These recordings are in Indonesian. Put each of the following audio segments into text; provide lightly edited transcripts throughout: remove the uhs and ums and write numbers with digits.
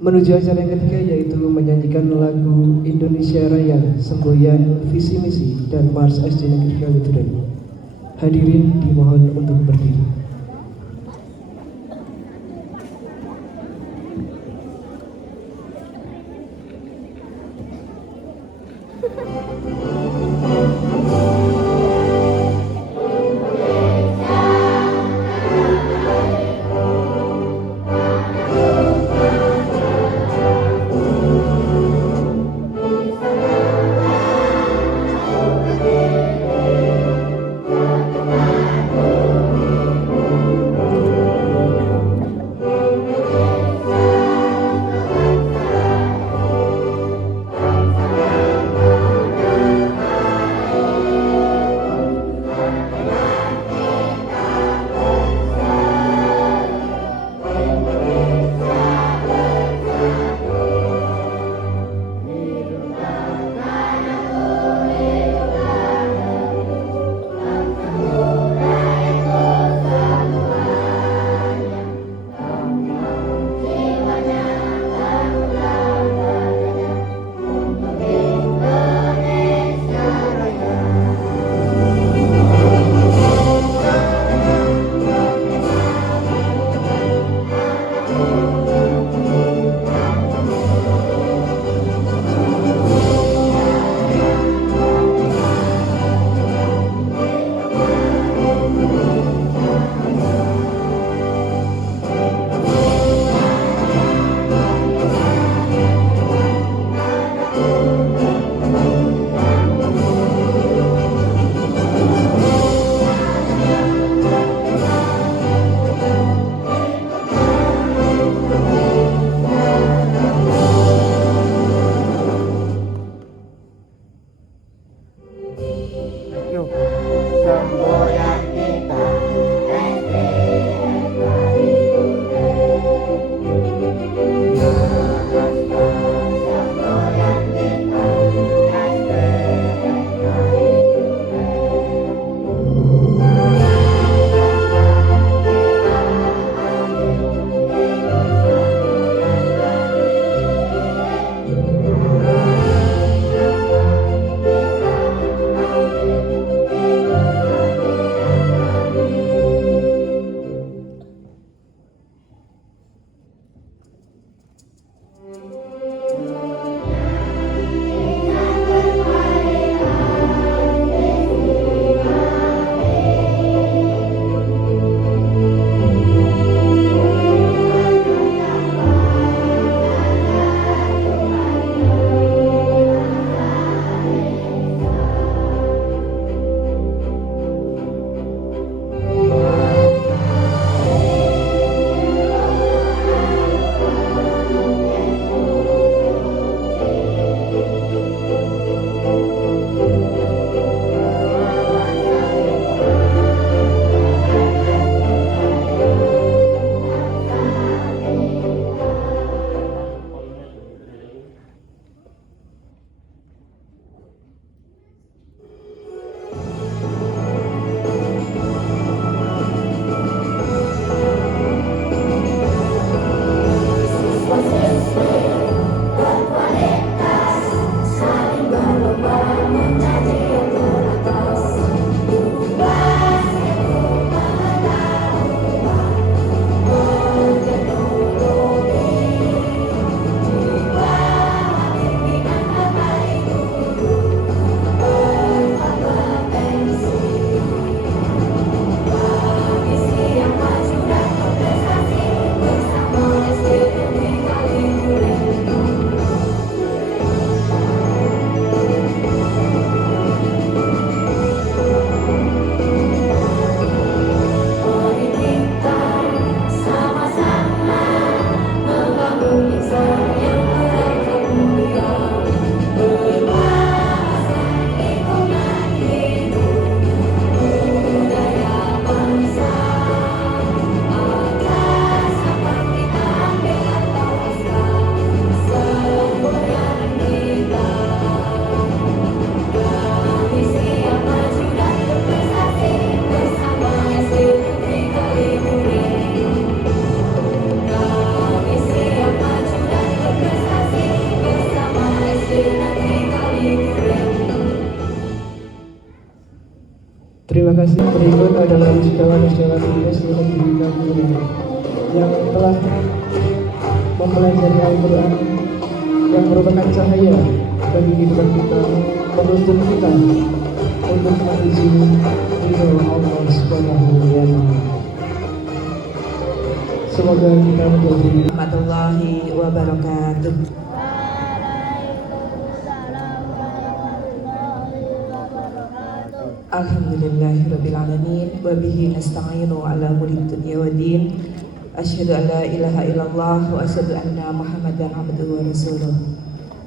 menuju acara yang ketiga, yaitu menyanyikan lagu Indonesia Raya, semboyan visi misi dan Mars SD Negeri Kaliduren. Hadirin dimohon untuk berdiri. Terima kasih. Berikut adalah wisudawan-wisudawan SD Negeri Kabupaten yang telah mempelajari Al-Quran, yang merupakan cahaya bagi kehidupan kita, penuntun kita untuk menuju ridho Allah Subhanahu wa Ta'ala. Semoga kita menjadi warahmatullahi wabarakatuh. Alhamdulillahirabbil alamin wa bihi nasta'inu ala umuri dunya waddin. Asyhadu an la ilaha illallah wa asyhadu anna Muhammadan abduhu wa rasuluh.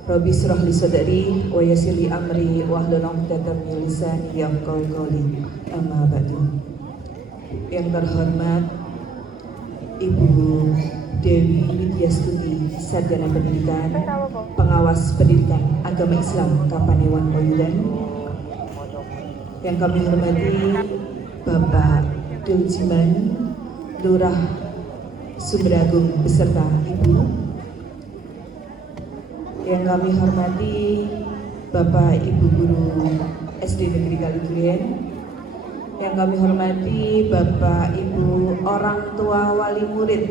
Rabbi israh li sadri wa yassir li amri wa hlul 'uqdatam min lisani yafqahu qawli. Amma ba'du. Yang terhormat Ibu Dewi Widyastuti, Sarjana Pendidikan, Pengawas Pendidikan Agama Islam Kapanewon Moyudan. Yang kami hormati Bapak Duljiman, Lurah Sumber Agung beserta Ibu. Yang kami hormati Bapak Ibu Guru SD Negeri Kaliduren. Yang kami hormati Bapak Ibu orang tua wali murid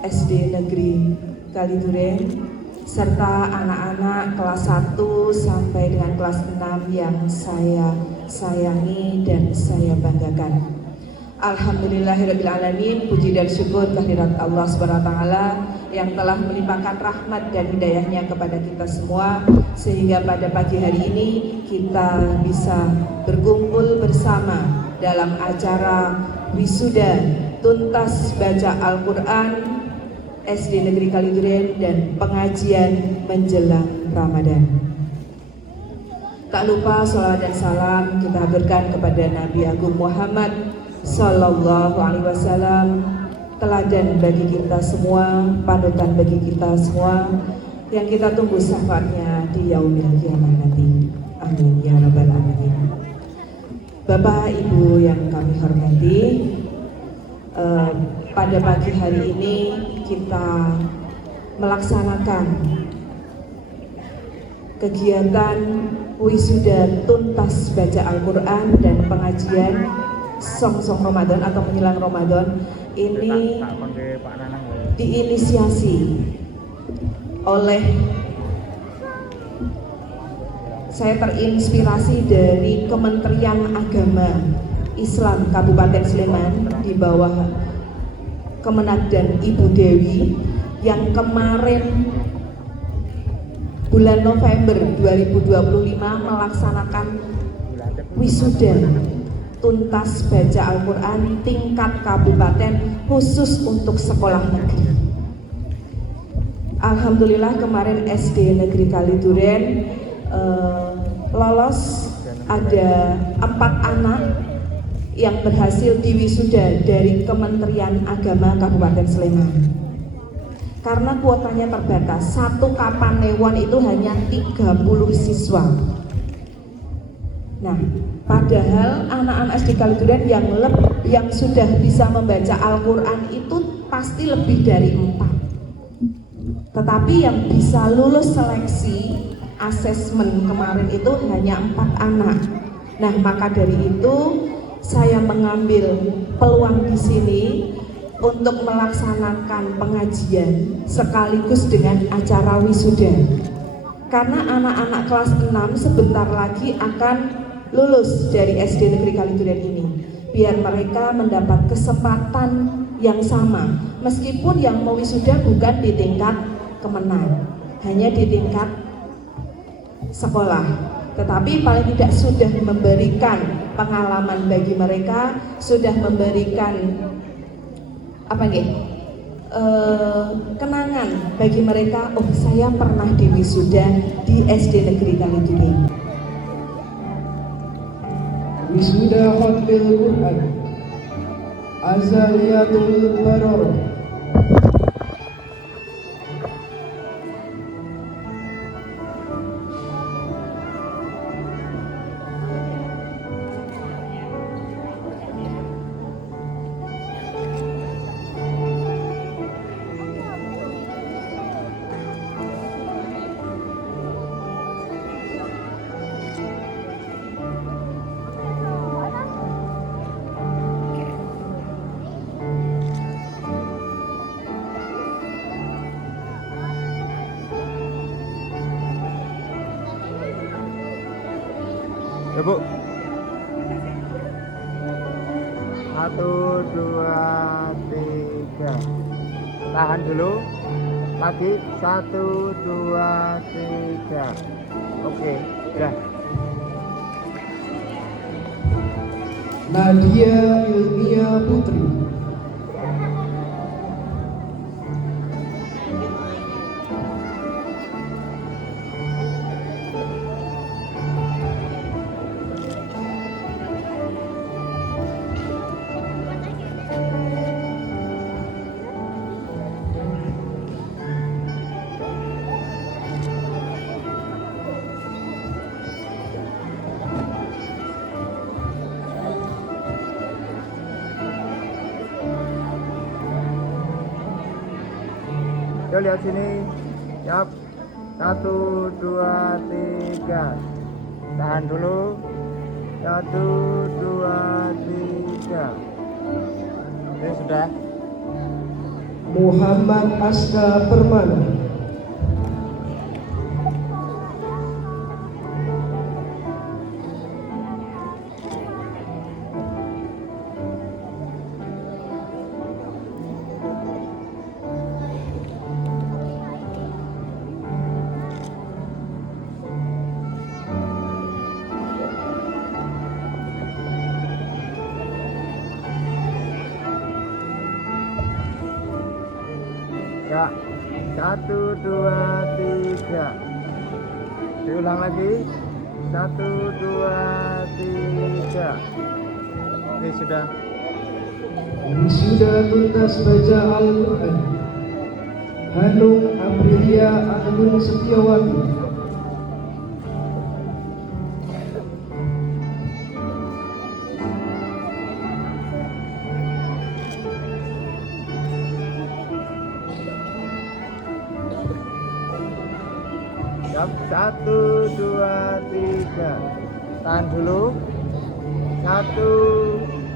SD Negeri Kaliduren, serta anak-anak kelas 1 sampai dengan kelas 6 yang saya sayangi dan saya banggakan. Alhamdulillahirrahmanirrahim. Puji dan syukur kehadirat Allah Subhanahu wa Ta'ala yang telah melimpahkan rahmat dan hidayahnya kepada kita semua, sehingga pada pagi hari ini kita bisa berkumpul bersama dalam acara wisuda tuntas baca Al-Quran SD Negeri Kaliduren dan pengajian menjelang Ramadan. Tak lupa sholawat dan salam kita haturkan kepada Nabi Agung Muhammad Sallallahu Alaihi Wasallam, teladan bagi kita semua, panutan bagi kita semua, yang kita tunggu syafaatnya di yaumil kiamat nanti. Amin ya rabbal alamin. Bapak Ibu yang kami hormati, pada pagi hari ini kita melaksanakan kegiatan wisuda tuntas baca Al-Quran dan pengajian song-song Ramadan atau menjelang Ramadan ini diinisiasi oleh, saya terinspirasi dari Kementerian Agama Islam Kabupaten Sleman di bawah Kemenak dan Ibu Dewi yang kemarin bulan November 2025 melaksanakan wisuda tuntas baca Al-Quran tingkat kabupaten khusus untuk sekolah negeri. Alhamdulillah kemarin SD Negeri Kaliduren lolos, ada 4 anak yang berhasil diwisuda dari Kementerian Agama Kabupaten Sleman. Karena kuotanya terbatas, satu Kapanewon itu hanya 30 siswa. Nah, padahal anak-anak SD Kaliduren yang sudah bisa membaca Al-Quran itu pasti lebih dari 4. Tetapi yang bisa lulus seleksi asesmen kemarin itu hanya 4 anak. Nah, maka dari itu saya mengambil peluang di sini untuk melaksanakan pengajian sekaligus dengan acara wisuda. Karena anak-anak kelas 6 sebentar lagi akan lulus dari SD Negeri Kaliduren ini, biar mereka mendapat kesempatan yang sama, meskipun yang mau wisuda bukan di tingkat kemenang, hanya di tingkat sekolah, tetapi paling tidak sudah memberikan pengalaman bagi mereka, sudah memberikan kenangan bagi mereka. Oh, saya pernah diwisuda di SD Negeri Kaliduren. Wisuda Khatmil Quran Azaliyatul Baror. Ya Bu. 1, 2, 3. Tahan dulu. Lagi 1, 2, 3. Oke, udah. Nadia Ilmia Putri. Yuk lihat sini. Siap. 1, 2, 3. Tahan dulu. 1, 2, 3. Oke, sudah. Muhammad Aska Permana. Ya. 1, 2, 3. Diulang lagi. 1, 2, 3. Oke, sudah. Ini sudah tuntas baca Al-Quran. Hanung Aprilia Agung Setiawati. Siap. 1, 2, 3. Tahan dulu. 1,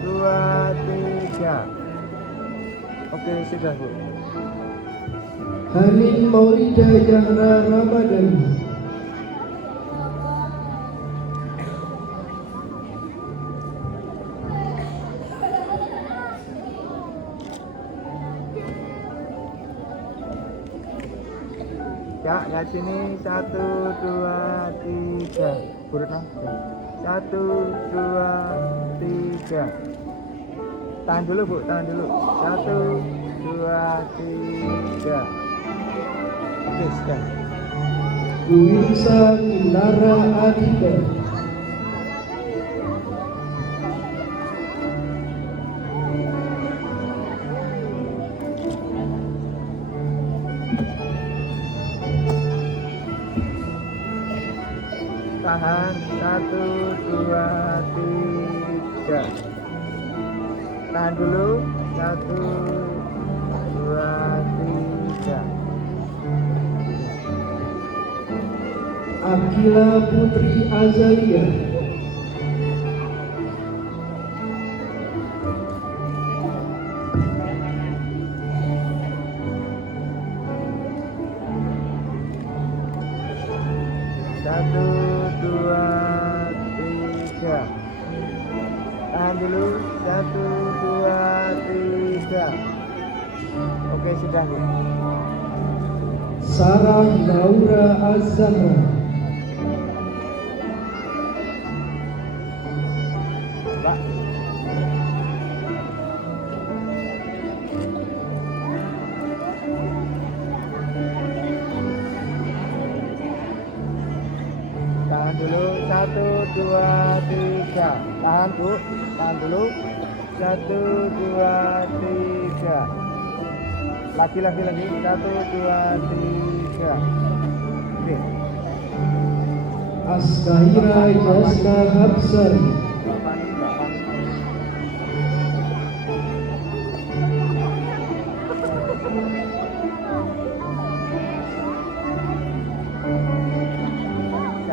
2, 3. Oke, sudah Bu. Hanin Maulida Zahra Ramadhani. Ya, lihat sini. 1, 2, 3. Buruk lah. 1, 2, 3. Tahan dulu Bu, tahan dulu. 1, 2, 3. Oke, sudah. Duwisa Kinara Adida. Tahan. 1, 2, 3. Tahan dulu. 1, 2, 3. Akila Putri Azalia. Satu, dua, tiga. Tahan dulu. 1, 2, 3. Oke, sudah Bu. Sarah Laura Azhara. Pak. Tahan dulu. 1, 2, 3. Tahan Bu. Tahan dulu. 1, 2, 3. Lagi. 1, 2, 3. Oke. Askahira Jasna Hapsari.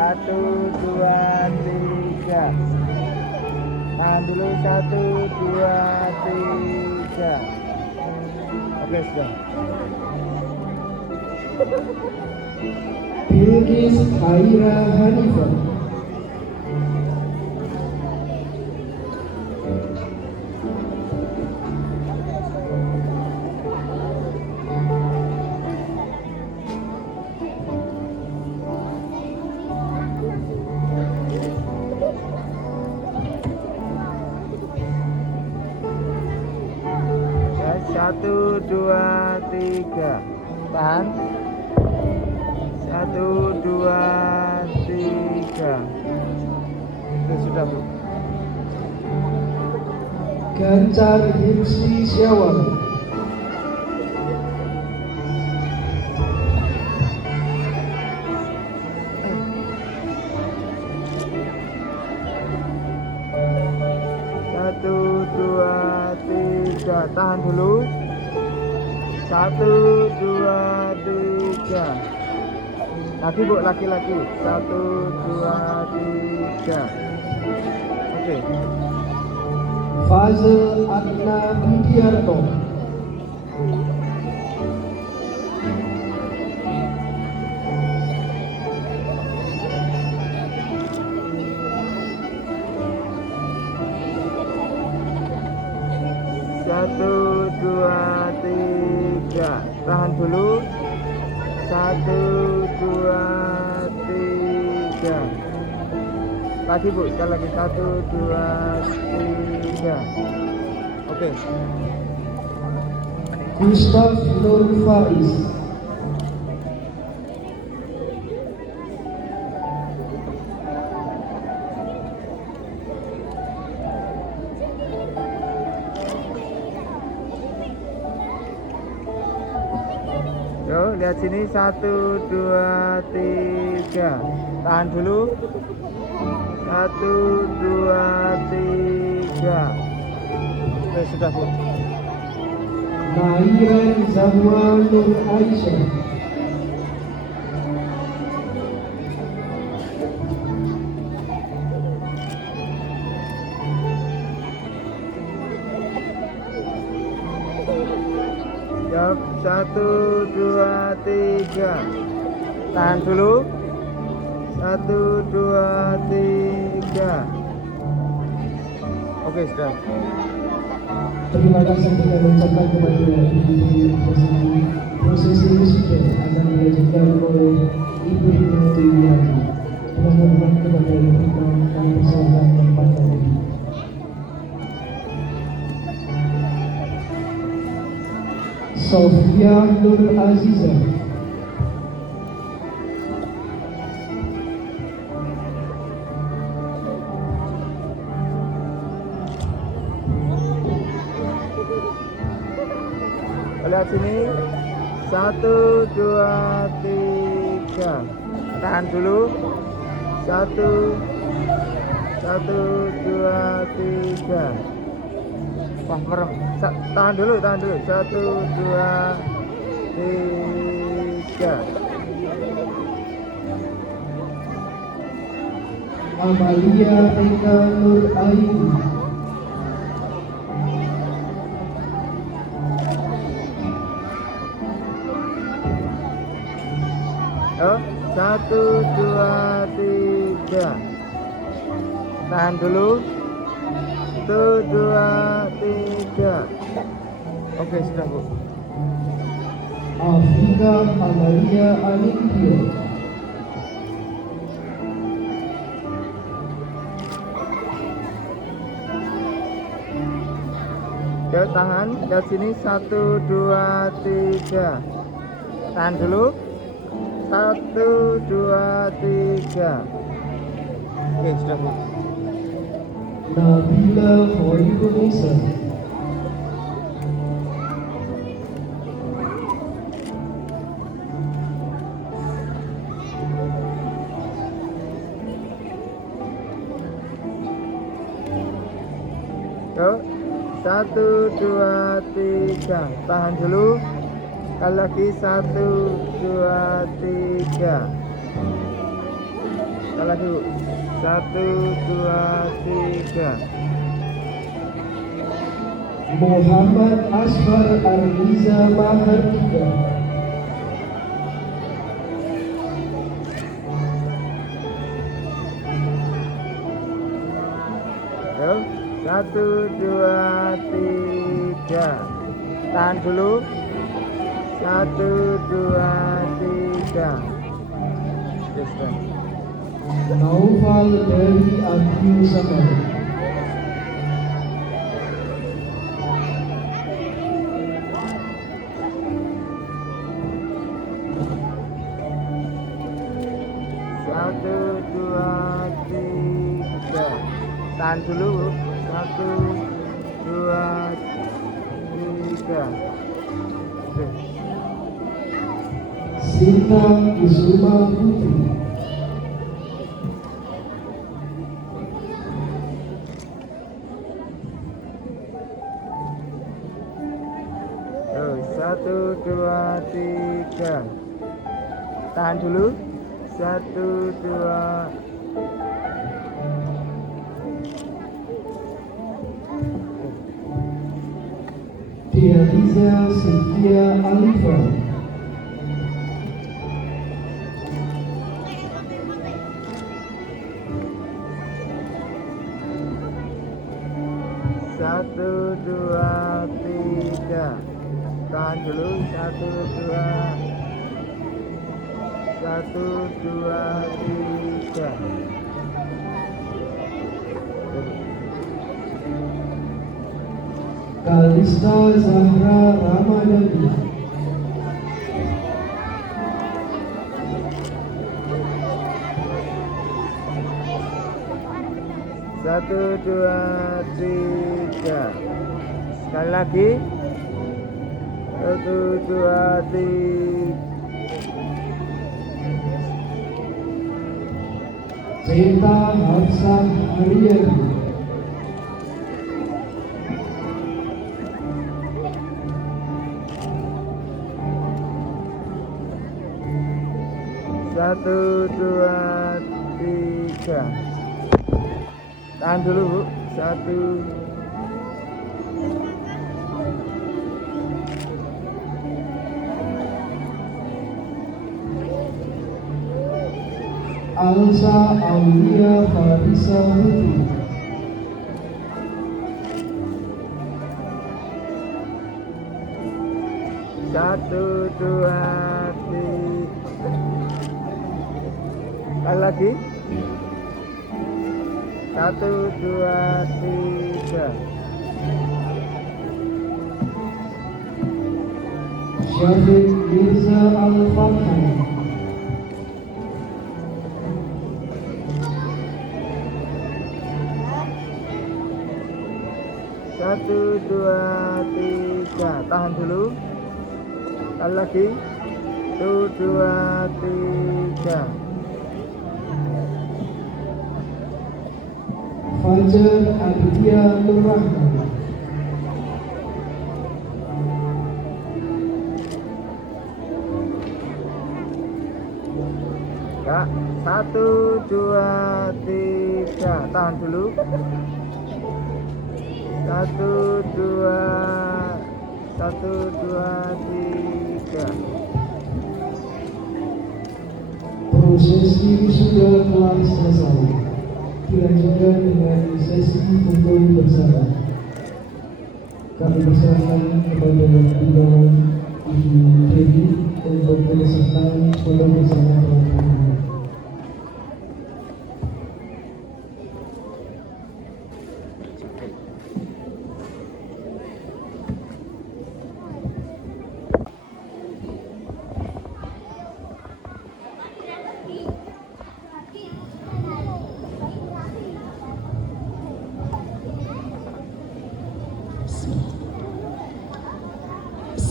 Satu, dua, tiga. Tahan dulu. 1, 2, 3. Oke, sudah. Bilqis Haira Hanifah. 1, 2, 3. Tahan. 1, 2, 3. Oke, sudah Bu. Ganjar Himsi Syawal. Satu, dua, tiga. Tahan dulu. 1, 2, 3. Lagi Bu, laki-laki. 1, 2, 3. Oke. Fazil Adna Budiarto. Satu, dua, tiga. Tahan dulu. 1, 2, 3. Lagi Bu, sekali lagi. 1, 2, 3. Oke. Gustav Nur Faiz. Yo, lihat sini. 1, 2, 3. Tahan dulu. 1, 2, 3. Oke, sudah Bu. Nahiran Zahwa Nur Aisyah. Siap. 1, 2, 3. Tahan dulu. 1, 2, 3. Oke, sudah. Terima kasih kita ucapkan kepada prosesi musik yang akan dilanjutkan oleh Ibu Tuyati. Mohon kepada kita kami persilakan tempat tadi. Sofia Nur Aziza. Lihat sini. 1, 2, 3. Tahan dulu. 1, 2, 3. Wah, merem. Tahan dulu. 1, 2, 3. Amalia Eka Nur Aini. Oh, 1, 2, 3. Tahan dulu. 1, 2, 3. Oke, sudah Bu. Afrika Amalia Alinggia. Yo, tangan. Lihat sini. 1, 2, 3. Tahan dulu. 1, 2, 3. Oke, sudah Bu. Nabila Hoirunisa. Yo, 1, 2, 3. Tahan dulu. Sekali lagi. 1, 2, 3. Sekali lagi Bu. 1, 2, 3. Muhammad Asfar Arliza Mahardika. Yo, 1, 2, 3. Tahan dulu. 1, 2, 3. Yes, Bang. Naufal dari Abdul Samad. Tahan dulu Bu. 1, 2, 3. Oke. Sinta Kusuma Putri. Oh, 1, 2, 3. Tahan dulu. 1, 2. Dializa Setia Alifa. Satu, dua, tiga. Tahan dulu. 1, 2. 1, 2, 3. Kalista Zahra Ramadhani. Satu, dua, tiga. Sekali lagi. 1, 2, 3. Cinta Hafsah Haryani. Satu, dua, tiga. Tahan dulu Bu. 1. Alsa Aulia Farisa Putri. Satu, dua, tiga. Sekali lagi. 1, 2, 3. Syafiq Mirza Al-Farhan. Satu, dua, tiga. Tahan dulu. Sekali lagi. 1, 2, 3. Fajar Aditya Nur Rahman. Kak, 1, 2, 3. Tahan dulu. 1, 2, 1, 2, 3. Prosesi sudah telah selesai. Dilanjutkan dengan sesi foto bersama. Kami persilahkan kepada Bidang Ibu Dewi untuk pesertaan foto bersama teman-teman.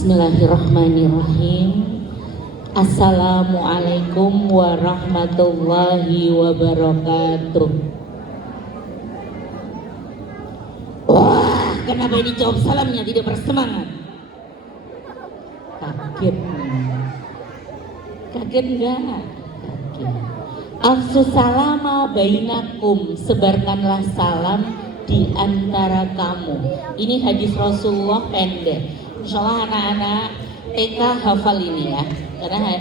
Bismillahirrahmanirrahim. Assalamualaikum warahmatullahi wabarakatuh. Wah, kenapa ini jawab salamnya tidak bersemangat? Kaget. Kaget enggak? Kaget. Afsus salama bainakum, sebarkanlah salam di antara kamu. Ini hadis Rasulullah pendek. Insyaallah anak-anak TK hafal ini ya, karena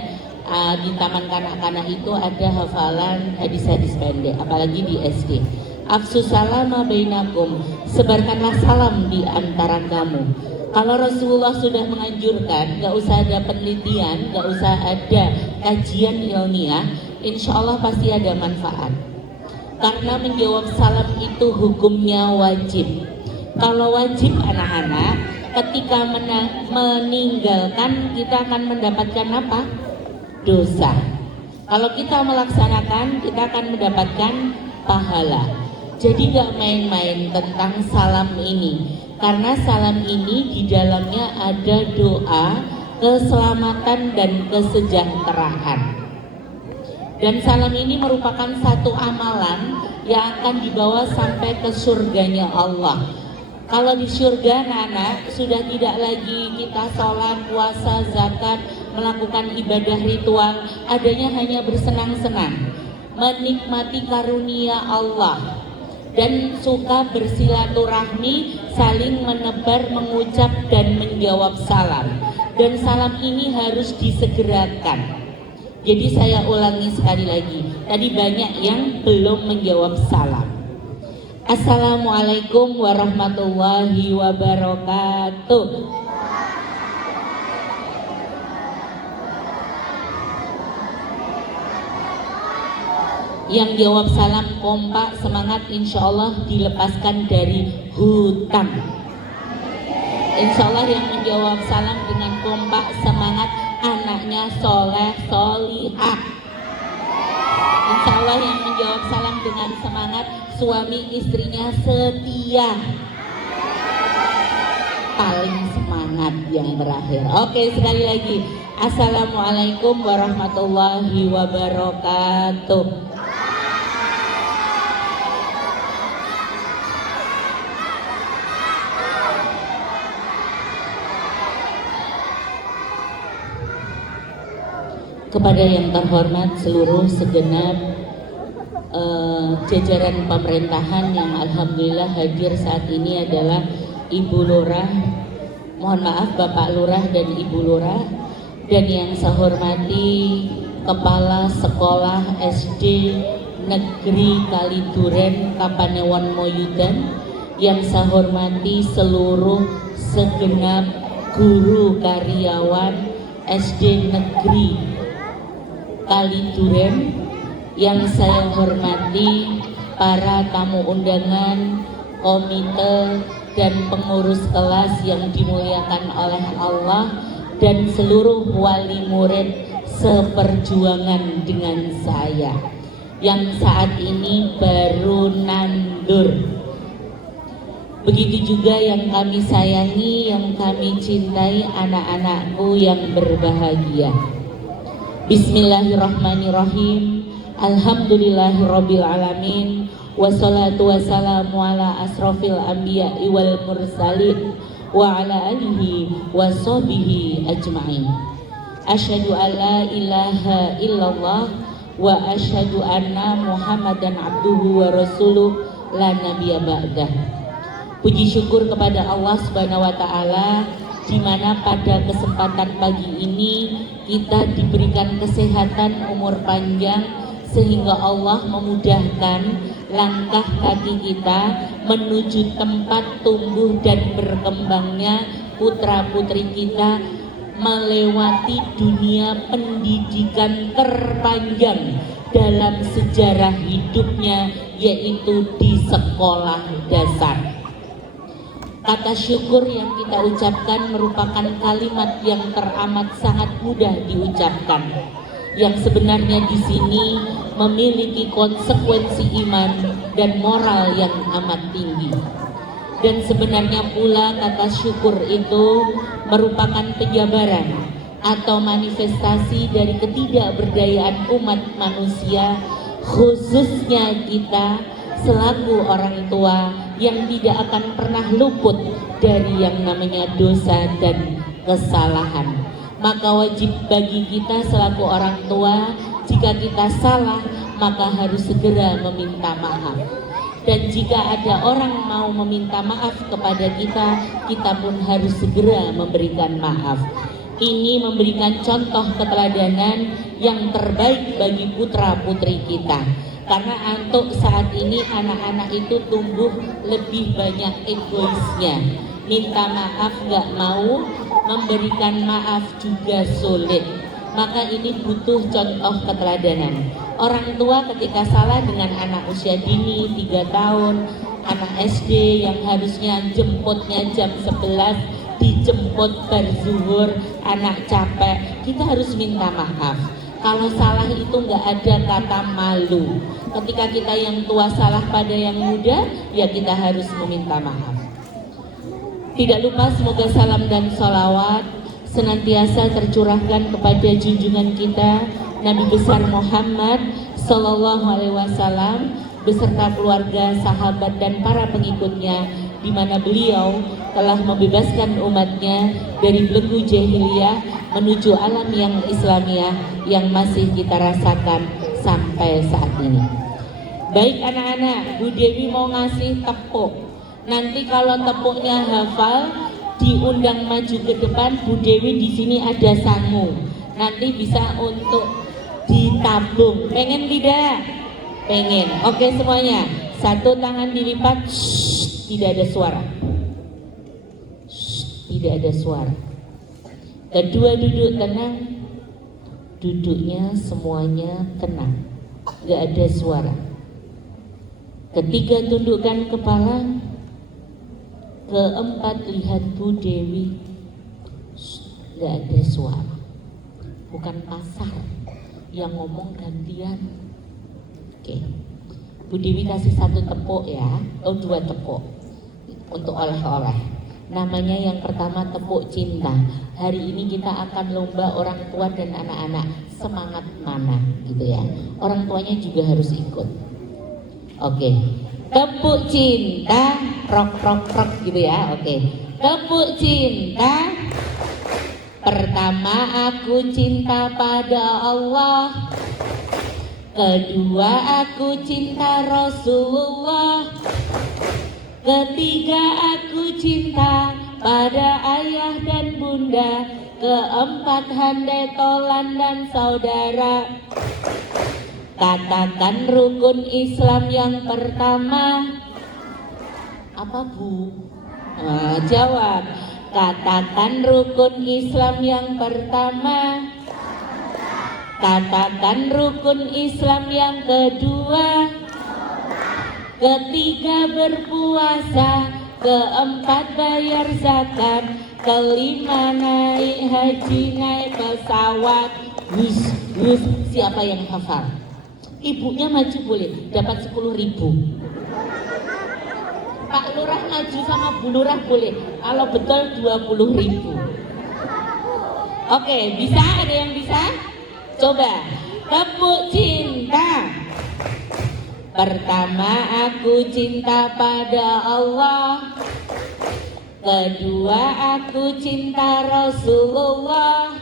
di taman kanak-kanak itu ada hafalan hadis-hadis pendek, apalagi di SD. Afsus salama bainakum, sebarkanlah salam di antara kamu. Kalau Rasulullah sudah menganjurkan, gak usah ada penelitian, gak usah ada kajian ilmiah, insya Allah pasti ada manfaat. Karena menjawab salam itu hukumnya wajib. Kalau wajib anak-anak, ketika meninggalkan kita akan mendapatkan apa? Dosa. Kalau kita melaksanakan, kita akan mendapatkan pahala. Jadi gak main-main tentang salam ini, karena salam ini di dalamnya ada doa keselamatan dan kesejahteraan. Dan salam ini merupakan satu amalan yang akan dibawa sampai ke surganya Allah. Kalau di surga anak-anak sudah tidak lagi kita sholat, puasa, zakat, melakukan ibadah ritual, adanya hanya bersenang-senang, menikmati karunia Allah, dan suka bersilaturahmi, saling menebar, mengucap dan menjawab salam. Dan salam ini harus disegerakan. Jadi saya ulangi sekali lagi, tadi banyak yang belum menjawab salam. Assalamualaikum warahmatullahi wabarakatuh. Yang jawab salam kompak, semangat, insya Allah dilepaskan dari hutang. Insya Allah yang menjawab salam dengan kompak, semangat, anaknya soleh solihah. Insya Allah yang menjawab salam dengan semangat, suami istrinya setia. Paling semangat yang berakhir. Oke, sekali lagi, assalamualaikum warahmatullahi wabarakatuh. Kepada yang terhormat seluruh segenap jajaran pemerintahan yang alhamdulillah hadir saat ini adalah Ibu Lurah, mohon maaf Bapak Lurah dan Ibu Lurah, dan yang saya hormati Kepala Sekolah SD Negeri Kaliduren Kapanewon Moyudan, yang saya hormati seluruh segenap guru karyawan SD Negeri Kaliduren, yang saya hormati para tamu undangan, komite dan pengurus kelas yang dimuliakan oleh Allah, dan seluruh wali murid seperjuangan dengan saya yang saat ini baru nandur. Begitu juga yang kami sayangi, yang kami cintai, anak-anakku yang berbahagia. Bismillahirrahmanirrahim. Alhamdulillahirabbil alamin. Wassalatu wassalamu ala asrofil anbiya'i wal mursalin wa ala alihi wa sahbihi ajma'in. Asyhadu an la ilaha illallah wa asyhadu anna Muhammadan abduhu wa rasuluh la nabiyya ba'dah. Puji syukur kepada Allah Subhanahu wa taala, di mana pada kesempatan pagi ini kita diberikan kesehatan, umur panjang, sehingga Allah memudahkan langkah kaki kita menuju tempat tumbuh dan berkembangnya putra-putri kita melewati dunia pendidikan terpanjang dalam sejarah hidupnya, yaitu di sekolah dasar. Kata syukur yang kita ucapkan merupakan kalimat yang teramat sangat mudah diucapkan, yang sebenarnya di sini memiliki konsekuensi iman dan moral yang amat tinggi. Dan sebenarnya pula kata syukur itu merupakan penjabaran atau manifestasi dari ketidakberdayaan umat manusia, khususnya kita selaku orang tua yang tidak akan pernah luput dari yang namanya dosa dan kesalahan. Maka wajib bagi kita selaku orang tua, jika kita salah maka harus segera meminta maaf. Dan jika ada orang mau meminta maaf kepada kita, kita pun harus segera memberikan maaf. Ini memberikan contoh keteladanan yang terbaik bagi putra-putri kita. Karena untuk saat ini anak-anak itu tumbuh lebih banyak egoisnya. Minta maaf gak mau, memberikan maaf juga sulit. Maka ini butuh contoh keteladanan. Orang tua ketika salah dengan anak usia dini 3 tahun, anak SD yang harusnya jemputnya jam 11 dijemput berzuhur, anak capek, kita harus minta maaf. Kalau salah itu nggak ada kata malu. Ketika kita yang tua salah pada yang muda, ya kita harus meminta maaf. Tidak lupa semoga salam dan sholawat senantiasa tercurahkan kepada junjungan kita Nabi besar Muhammad Sallallahu Alaihi Wasallam beserta keluarga, sahabat dan para pengikutnya, di mana beliau telah membebaskan umatnya dari belenggu jahiliyah menuju alam yang Islamiah yang masih kita rasakan sampai saat ini. Baik anak-anak, Bu Dewi mau ngasih tepuk. Nanti kalau tepuknya hafal, diundang maju ke depan. Bu Dewi di sini ada sangu. Nanti bisa untuk ditabung. Pengen tidak? Pengen. Oke semuanya. Satu tangan dilipat. Shh, tidak ada suara. Shh, tidak ada suara. Kedua duduk tenang. Duduknya semuanya tenang. Gak ada suara. Ketiga tundukkan kepala. Keempat lihat Bu Dewi. Gak ada suara. Bukan pasar yang ngomong gantian. Oke. Bu Dewi kasih satu tepuk ya. Oh, dua tepuk untuk oleh-oleh. Namanya yang pertama tepuk cinta. Hari ini kita akan lomba orang tua dan anak-anak. Semangat mana gitu ya. Orang tuanya juga harus ikut. Oke. Tepuk cinta, rok rok rok gitu ya. Oke. Tepuk cinta. Pertama aku cinta pada Allah. Kedua aku cinta Rasulullah. Ketiga aku cinta pada ayah dan bunda. Keempat handai tolan dan saudara. Katakan rukun Islam yang pertama. Apa Bu? Nah, jawab. Katakan rukun Islam yang pertama. Katakan rukun Islam yang kedua. Ketiga berpuasa. Keempat bayar zakat. Kelima naik haji, naik pesawat. Wus, siapa yang hafal? Ibunya maju boleh, dapat 10.000. Pak Lurah maju sama Bu Lurah boleh, kalau betul 20.000. Oke, bisa? Ada yang bisa? Coba, tepuk cinta. Pertama aku cinta pada Allah. Kedua aku cinta Rasulullah.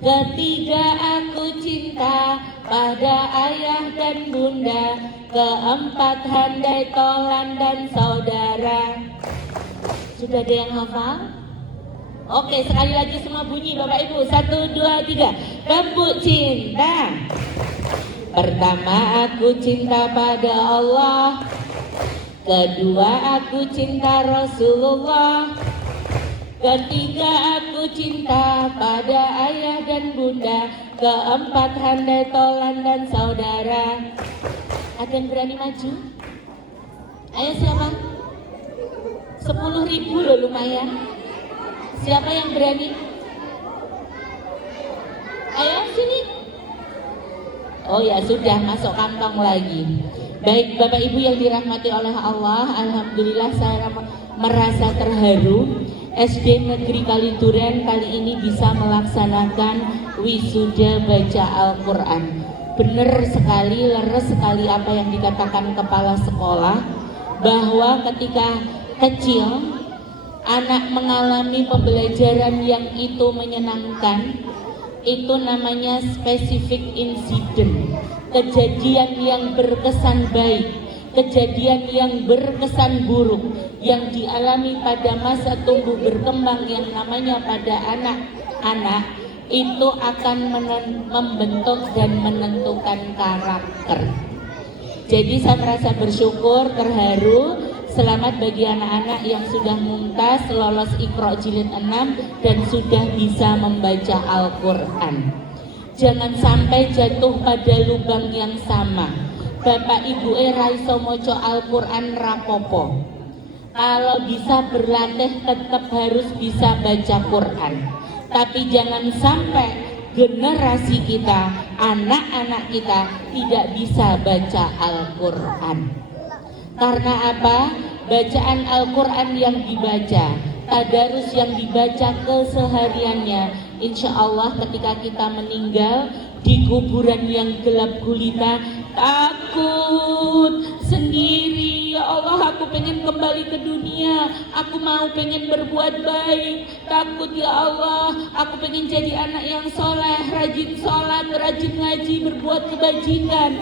Ketiga aku cinta pada ayah dan bunda. Keempat handai tolan dan saudara. Sudah ada yang hafal? Oke, sekali lagi semua bunyi Bapak Ibu. 1, 2, 3. Tepuk cinta. Pertama aku cinta pada Allah. Kedua aku cinta Rasulullah. Ketiga aku cinta pada ayah dan bunda. Keempat handai tolan dan saudara. Ada yang berani maju? Ayo siapa? 10.000 loh, lumayan. Siapa yang berani? Ayo sini. Oh ya sudah, masuk kantong lagi. Baik Bapak Ibu yang dirahmati oleh Allah, alhamdulillah saya merasa terharu. SD Negeri Kaliduren kali ini bisa melaksanakan wisuda baca Al-Quran. Benar sekali, leres sekali apa yang dikatakan kepala sekolah, bahwa ketika kecil anak mengalami pembelajaran yang itu menyenangkan, itu namanya specific incident, kejadian yang berkesan baik, kejadian yang berkesan buruk yang dialami pada masa tumbuh berkembang yang namanya pada anak-anak, itu akan membentuk dan menentukan karakter. Jadi saya merasa bersyukur, terharu. Selamat bagi anak-anak yang sudah mumtaz, lolos Iqra jilid 6 dan sudah bisa membaca Al-Quran. Jangan sampai jatuh pada lubang yang sama. Bapak Ibu raiso moco Al-Quran rapopo. Kalau bisa berlatih tetap harus bisa baca Quran. Tapi jangan sampai generasi kita, anak-anak kita tidak bisa baca Al-Quran. Karena apa? Bacaan Al-Quran yang dibaca, tadarus yang dibaca kesehariannya, insya Allah ketika kita meninggal di kuburan yang gelap gulita, takut sendiri. Ya Allah, aku pengen kembali ke dunia, aku mau pengen berbuat baik. Takut ya Allah, aku pengen jadi anak yang soleh, rajin sholat, rajin ngaji, berbuat kebajikan.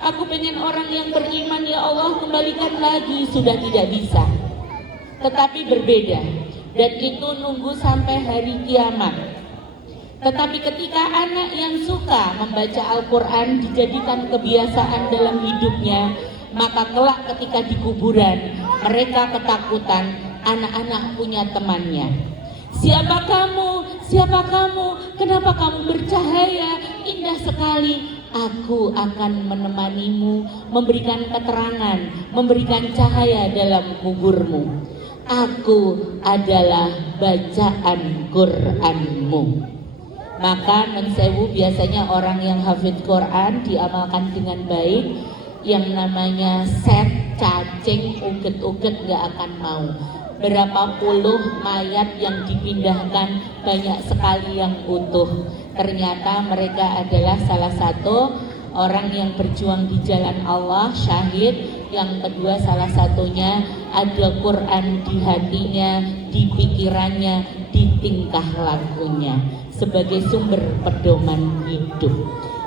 Aku pengen orang yang beriman, ya Allah kembalikan lagi. Sudah tidak bisa, tetapi berbeda, dan itu nunggu sampai hari kiamat. Tetapi ketika anak yang suka membaca Al-Quran dijadikan kebiasaan dalam hidupnya, maka kelak ketika di kuburan mereka ketakutan, anak-anak punya temannya. Siapa kamu? Siapa kamu? Kenapa kamu bercahaya? Indah sekali. Aku akan menemanimu, memberikan keterangan, memberikan cahaya dalam kuburmu. Aku adalah bacaan Qur'anmu. Maka mensewu biasanya orang yang hafidz Quran diamalkan dengan baik, yang namanya set, cacing, uget-uget gak akan mau. Berapa puluh mayat yang dipindahkan, banyak sekali yang utuh. Ternyata mereka adalah salah satu orang yang berjuang di jalan Allah, syahid. Yang kedua, salah satunya ada Quran di hatinya, di pikirannya, di tingkah lakunya sebagai sumber pedoman hidup.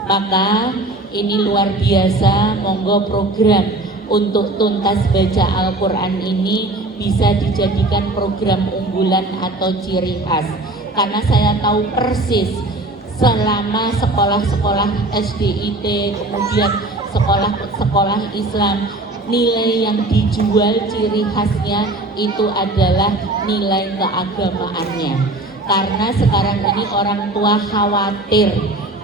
Maka ini luar biasa, monggo program untuk tuntas baca Al-Quran ini bisa dijadikan program unggulan atau ciri khas. Karena saya tahu persis selama sekolah-sekolah SDIT, kemudian sekolah-sekolah Islam, nilai yang dijual ciri khasnya itu adalah nilai keagamaannya. Karena sekarang ini orang tua khawatir,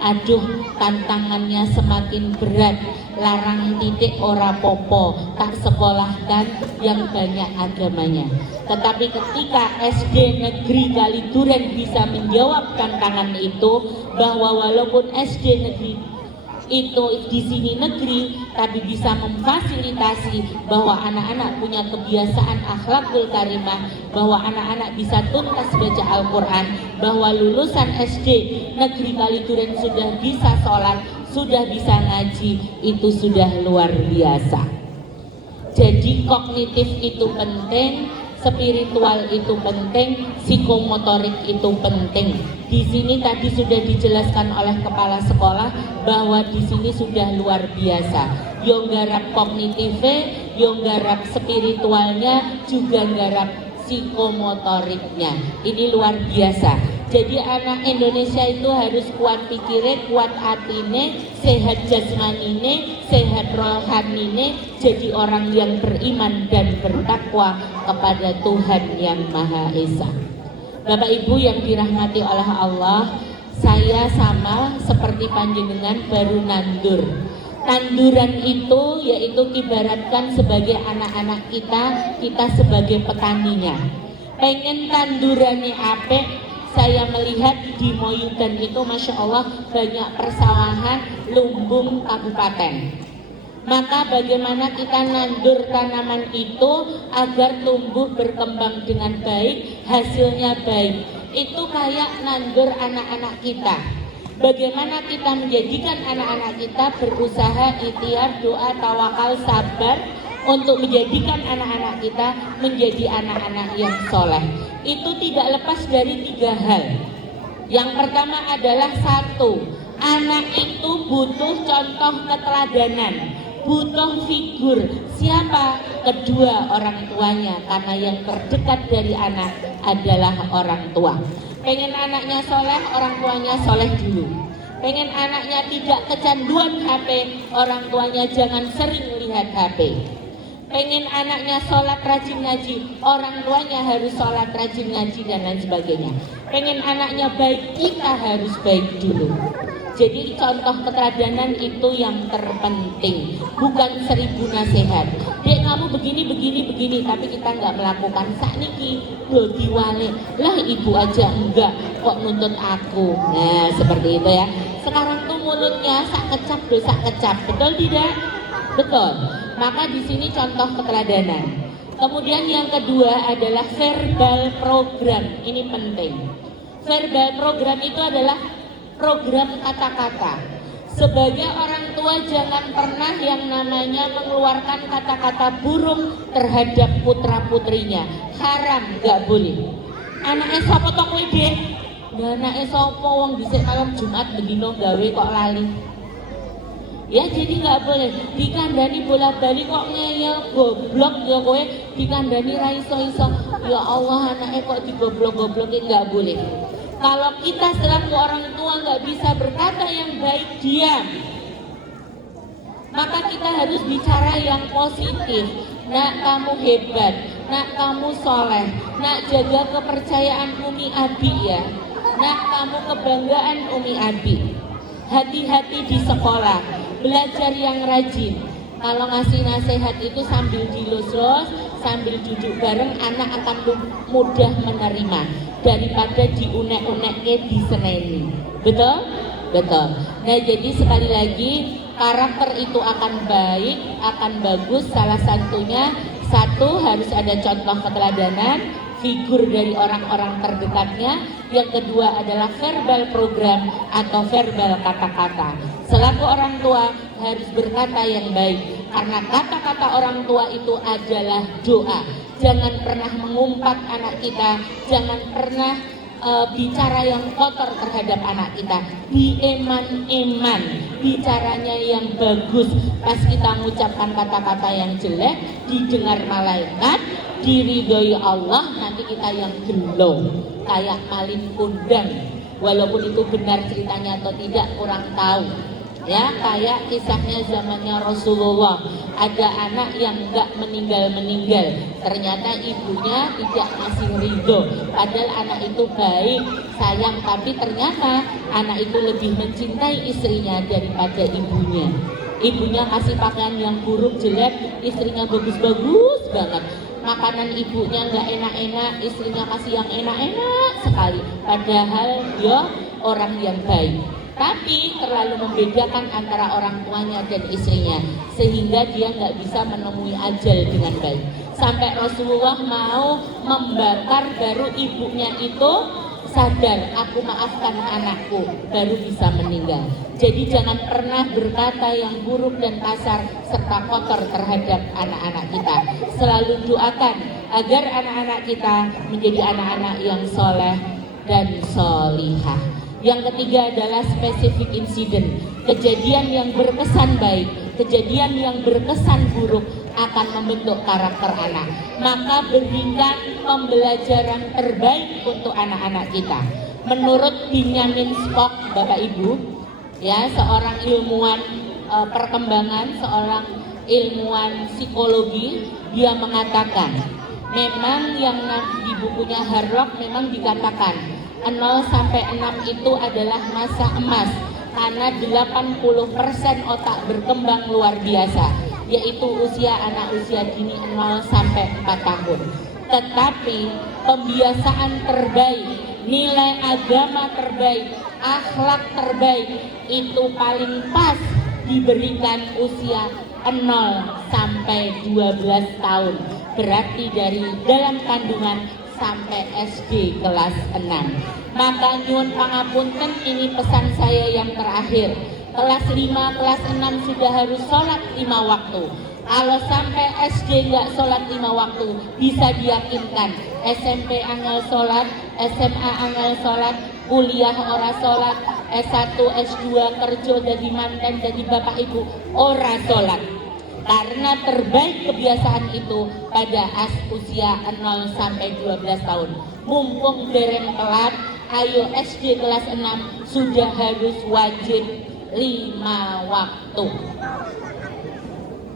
aduh tantangannya semakin berat, larang titik ora popo, tak sekolahkan yang banyak agamanya. Tetapi ketika SD Negeri Kaliduren bisa menjawab tantangan itu, bahwa walaupun SD Negeri itu di sini negeri, tapi bisa memfasilitasi bahwa anak-anak punya kebiasaan akhlakul karimah, bahwa anak-anak bisa tuntas baca Al-Quran, bahwa lulusan SD Negeri Kaliduren sudah bisa sholat, sudah bisa ngaji, itu sudah luar biasa. Jadi kognitif itu penting, spiritual itu penting, psikomotorik itu penting. Di sini tadi sudah dijelaskan oleh kepala sekolah bahwa di sini sudah luar biasa. Yo garap kognitifnya, yo garap spiritualnya, juga garap psikomotoriknya. Ini luar biasa. Jadi anak Indonesia itu harus kuat pikirnya, kuat hatine, sehat jasmanine, sehat rohanine, jadi orang yang beriman dan bertakwa kepada Tuhan yang Maha Esa. Bapak Ibu yang dirahmati oleh Allah, saya sama seperti panjenengan baru nandur. Tanduran itu yaitu ibaratkan sebagai anak-anak kita sebagai petaninya. Pengen tandurannya apik, saya melihat di Moyudan itu Masya Allah banyak persawahan lumbung kabupaten. Maka bagaimana kita nandur tanaman itu agar tumbuh berkembang dengan baik, hasilnya baik. Itu kayak nandur anak-anak kita. Bagaimana kita menjadikan anak-anak kita berusaha, ikhtiar, doa, tawakal, sabar untuk menjadikan anak-anak kita menjadi anak-anak yang soleh. Itu tidak lepas dari 3 hal. Yang pertama adalah 1, anak itu butuh contoh keteladanan, butuh figur. Siapa? Kedua, orang tuanya, karena yang terdekat dari anak adalah orang tua. Pengen anaknya soleh, orang tuanya soleh dulu. Pengen anaknya tidak kecanduan HP, orang tuanya jangan sering lihat HP. Pengen anaknya sholat rajin ngaji, orang tuanya harus sholat rajin ngaji dan lain sebagainya. Pengen anaknya baik, kita harus baik dulu. Jadi contoh keteladanan itu yang terpenting, bukan 1000 nasihat. dek kamu begini, tapi kita nggak melakukan. Sakniki do diwale, lah ibu aja enggak kok nuntut aku. Nah seperti itu ya. Sekarang tuh mulutnya sak kecap, betul tidak? Betul. Maka di sini contoh keteladanan. Kemudian yang kedua adalah verbal program. Ini penting. Verbal program itu adalah program kata-kata. Sebagai orang tua jangan pernah yang namanya mengeluarkan kata-kata buruk terhadap putra-putrinya. Haram, gak boleh. Anaknya sapa tok kowe, Dek? Anaknya sapa wong dhisik malam Jumat bedino gawe kok lali. Ya jadi nggak boleh dikandani bolak-balik kok ngeyel goblok ya kowe dikandani ra iso-iso. Ya Allah anaknya kok digoblok-goblokin, nggak boleh. Kalau kita selaku orang tua nggak bisa berkata yang baik, diam. Maka kita harus bicara yang positif. Nak kamu hebat, nak kamu soleh, nak jaga kepercayaan Umi Abi ya. Nak kamu kebanggaan Umi Abi. Hati-hati di sekolah, belajar yang rajin. Kalau ngasih nasihat itu sambil dilus-lus, sambil duduk bareng, anak akan mudah menerima daripada diunek-uneknya diseneni. Betul? Betul. Nah jadi sekali lagi karakter itu akan baik, akan bagus. Salah satunya satu harus ada contoh keteladanan, figur dari orang-orang terdekatnya. Yang kedua adalah verbal program atau verbal kata-kata. Selaku orang tua harus berkata yang baik, karena kata-kata orang tua itu adalah doa. Jangan pernah mengumpat anak kita, jangan pernah bicara yang kotor terhadap anak kita. Dieman-eman, bicaranya yang bagus. Pas kita mengucapkan kata-kata yang jelek, didengar malaikat, diridhoi Allah, nanti kita yang gelo kayak malin kundang. Walaupun itu benar ceritanya atau tidak kurang tahu ya. Kayak kisahnya zamannya Rasulullah, ada anak yang enggak meninggal, ternyata ibunya tidak ngasih ridho, padahal anak itu baik, sayang, tapi ternyata anak itu lebih mencintai istrinya daripada ibunya. Ibunya kasih pakaian yang buruk, jelek, istrinya bagus-bagus banget. Makanan ibunya nggak enak-enak, istrinya kasih yang enak-enak sekali. Padahal dia orang yang baik, tapi terlalu membedakan antara orang tuanya dan istrinya, sehingga dia nggak bisa menemui ajal dengan baik. Sampai Rasulullah mau membakar, baru ibunya itu sadar, aku maafkan anakku, baru bisa meninggal. Jadi jangan pernah berkata yang buruk dan kasar serta kotor terhadap anak-anak kita. Selalu doakan agar anak-anak kita menjadi anak-anak yang soleh dan solihah. Yang ketiga adalah specific incident, kejadian yang berkesan baik, kejadian yang berkesan buruk akan membentuk karakter anak. Maka berikan pembelajaran terbaik untuk anak-anak kita. Menurut Benjamin Spock, Bapak Ibu, ya, seorang ilmuwan perkembangan, seorang ilmuwan psikologi, dia mengatakan, memang yang di bukunya Harlock memang dikatakan 0 sampai 6 itu adalah masa emas, karena 80% otak berkembang luar biasa, yaitu usia anak usia dini 0 sampai 4 tahun. Tetapi pembiasaan terbaik, nilai agama terbaik, akhlak terbaik itu paling pas diberikan usia 0 sampai 12 tahun. Berarti dari dalam kandungan sampai SD kelas 6. Maka nyuwun pangapunten, ini pesan saya yang terakhir. Kelas 5, kelas 6 sudah harus sholat 5 waktu. Kalau sampai SD nggak sholat 5 waktu, bisa diyakinkan SMP angel sholat, SMA angel sholat, kuliah ora sholat, S1, S2 kerja jadi manten, jadi bapak ibu ora sholat. Karena terbaik kebiasaan itu pada usia 0 sampai 12 tahun. Mumpung dereng telat, ayo SD kelas 6 sudah harus wajib 5 waktu.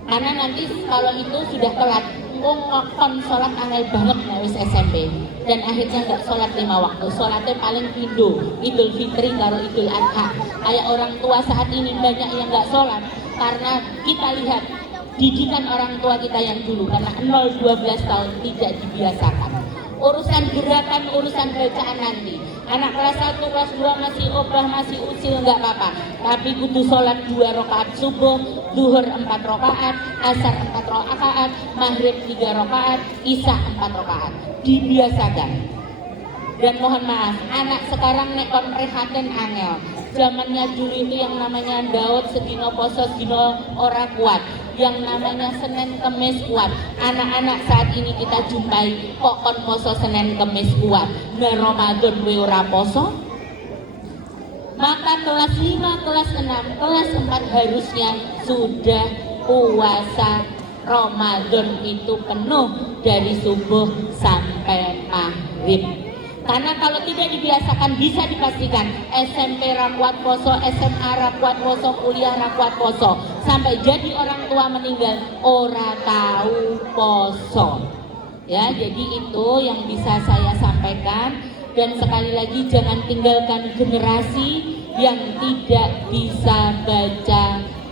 Karena nanti kalau itu sudah telat, ngokon sholat angel banget wis SMP, dan akhirnya nggak sholat 5 waktu. Sholatnya paling pindo, Idul Fitri karo Idul Adha. Kayak orang tua saat ini banyak yang nggak sholat karena kita lihat didikan orang tua kita yang dulu, karena 0-12 tahun tidak dibiasakan. Urusan gerakan, urusan bacaan nanti. Anak kelas 1, kelas 2 masih obah, masih usil, nggak apa-apa. Tapi kudu sholat 2 rakaat subuh, zuhur 4 rakaat, asar 4 rakaat, maghrib 3 rakaat, isya 4 rakaat. Dibiasakan. Dan mohon maaf, anak sekarang nek kon prihatin angel. Zamannya dulu itu yang namanya Daud sedino poso sedino ora kuat, yang namanya Senin Kemis kuat. Anak-anak saat ini kita jumpai kok kon poso Senin Kemis kuat, nah Ramadan we ora poso. Maka kelas 5, kelas 6, kelas 4 harusnya sudah puasa Ramadan itu penuh dari subuh sampai maghrib. Karena kalau tidak dibiasakan bisa dipastikan SMP rakuat poso, SMA rakuat poso, kuliah rakuat poso, sampai jadi orang tua meninggal ora tahu poso. Ya, jadi itu yang bisa saya sampaikan. Dan sekali lagi jangan tinggalkan generasi yang tidak bisa baca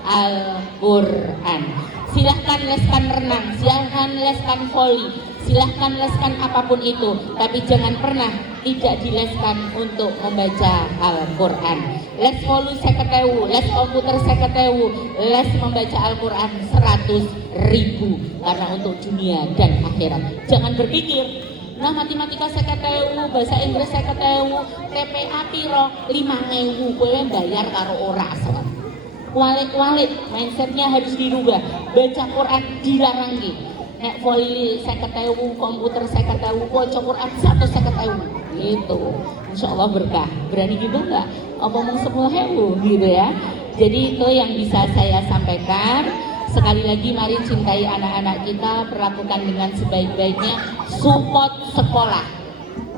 Al-Quran. Silahkan leskan renang, silahkan leskan voli, silahkan leskan apapun itu, tapi jangan pernah tidak dileskan untuk membaca Al-Quran. Les voli 50.000, les komputer 50.000, les membaca Al-Quran 100.000, karena untuk dunia dan akhirat. Jangan berpikir, nah matematika 50.000, bahasa Inggris 50.000, TPA piro 5.000, kowe bayar karo ora soal. Walik-walik, mindsetnya harus dirubah. Baca Quran dilarang gitu. Nek voli 50.000, komputer 50.000, baca Quran 150.000 gitu. Insya Allah berkah. Berani juga nggak? Ngomong 10.000 gitu ya. Jadi itu yang bisa saya sampaikan. Sekali lagi mari cintai anak-anak kita, perlakukan dengan sebaik-baiknya, support sekolah.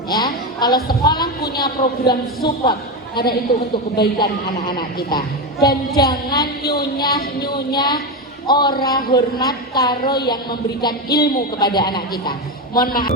Ya, kalau sekolah punya program support, karena itu untuk kebaikan anak-anak kita. Dan jangan nyunyah-nyunyah ora hormat karo yang memberikan ilmu kepada anak kita. Mohon maaf.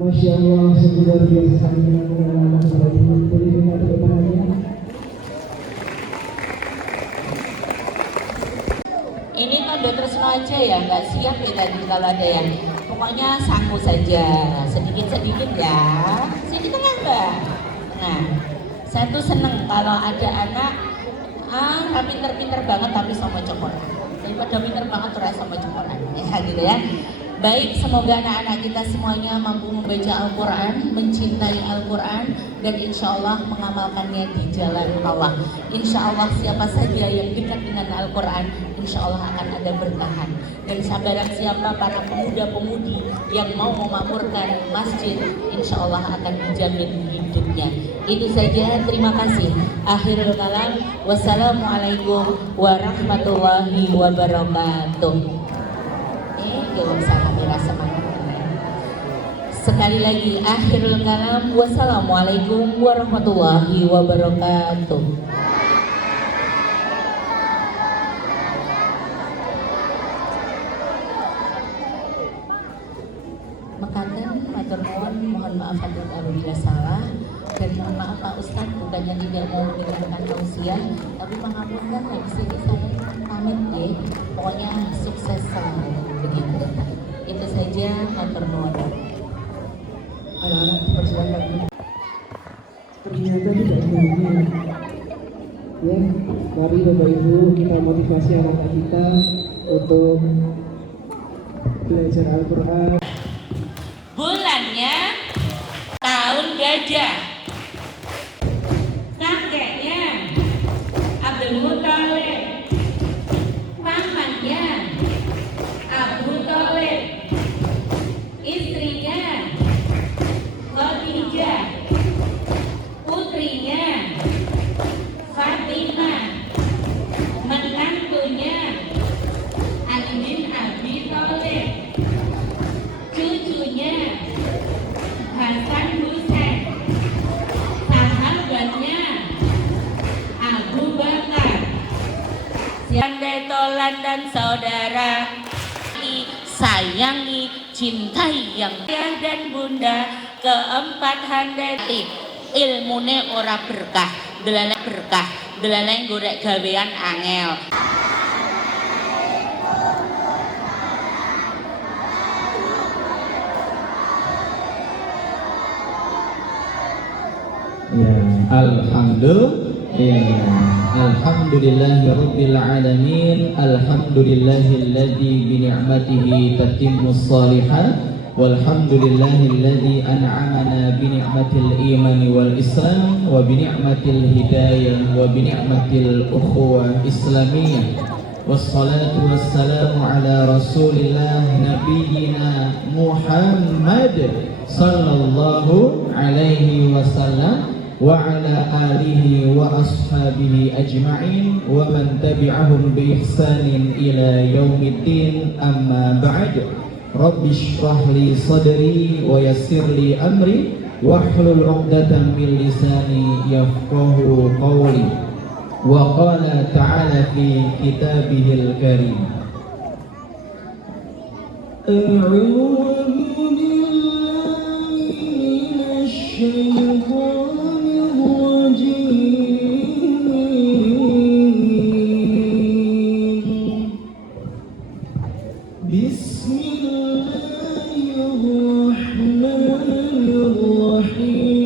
Masya Allah, luar biasa anak-anak seperti ini. Boleh dengar depannya. Ini aja ya, nggak siap ya tadi kalau ada yang pokoknya sangu saja, sedikit-sedikit ya, sini tengah Mbak. Nah, saya tuh seneng kalau ada anak pinter-pinter banget tapi sama cokolan, daripada pinter banget terus sama cokolan, ya gitu ya. Baik, semoga anak-anak kita semuanya mampu membaca Al-Quran, mencintai Al-Quran, dan insya Allah mengamalkannya di jalan Allah. Insya Allah siapa saja yang dekat dengan Al-Quran, insya Allah akan ada berkahan. Dan barang siapa para pemuda-pemudi yang mau memakmurkan masjid, insya Allah akan dijamin hidupnya. Itu saja, terima kasih. Akhirul kalam, wassalamualaikum warahmatullahi wabarakatuh. Sekali lagi, akhirul kalam, wassalamualaikum warahmatullahi wabarakatuh. Mekaten matur nuwun, mohon maaf apabila salah, dan mohon maaf Pak Ustadz, bukannya tidak mau mendengarkan tausiah, tapi mengapunten habis ini saya pamit ya. Pokoknya sukses selalu begitu. Itu saja, matur nuwun. Anak-anak dipersilakan. Ternyata tidak semuanya. Ya, mari Bapak Ibu kita motivasi anak-anak kita untuk belajar Al-Quran. Bulannya tahun gajah, kakeknya Abdul Muthalib, pamannya Abu Thalib, istrinya Khadijah, putrinya Fatimah, menantunya Ali bin Abi Thalib, cucunya Hasan Hussein, sahabatnya Abu Bakar. Andai tolan dan saudara, sayangi, cintai yang ayah dan bunda. Keempat handai ilmune ora berkah, delaleng gorek gawean angel. Ya, alhamdulillahi rabbil alamin, alhamdulillahilladzi bi ni'matihi tatimmus shalihat, walhamdulillahilladzi an'amana bi ni'matil imani wal islam wa bi ni'matil hidayah wa bi ni'matil ukhuwah islamiyah. Wassalatu wassalamu ala rasulillah nabiyyina Muhammad sallallahu alaihi wasallam wa ala alihi wa ashabihi ajma'in wa man tabi'ahum bi ihsanin ila yaumiddin, amma ba'd. Rabbi shrah li sadri wa yassir li amri wahlul 'uqdatam min lisani yafqahu qawli. Wa qala ta'ala fi kitabihil karim, a'udzu billahi minasy syaithanir rajim. Bismillahirrahmanirrahim.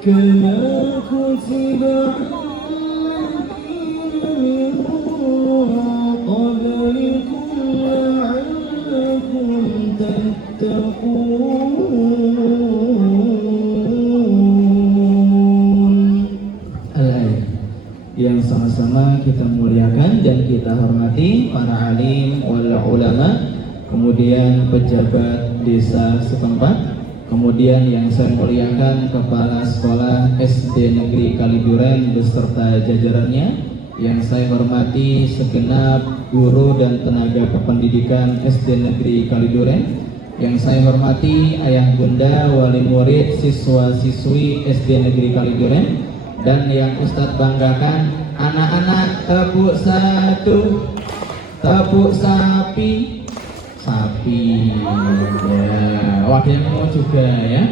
كما كتب قبلكم لعلكم تتقون. Al-ayat yang sama-sama kita muliakan dan kita hormati para alim wal ulama, kemudian pejabat desa setempat, kemudian yang saya muliakan Kepala Sekolah SD Negeri Kaliduren beserta jajarannya, Yang saya hormati segenap guru dan tenaga kependidikan SD Negeri Kaliduren. Yang saya hormati ayah bunda, wali murid, siswa-siswi SD Negeri Kaliduren. Dan yang Ustadz banggakan, anak-anak tepuk satu, tepuk sapi. Ya, wakilnya juga ya.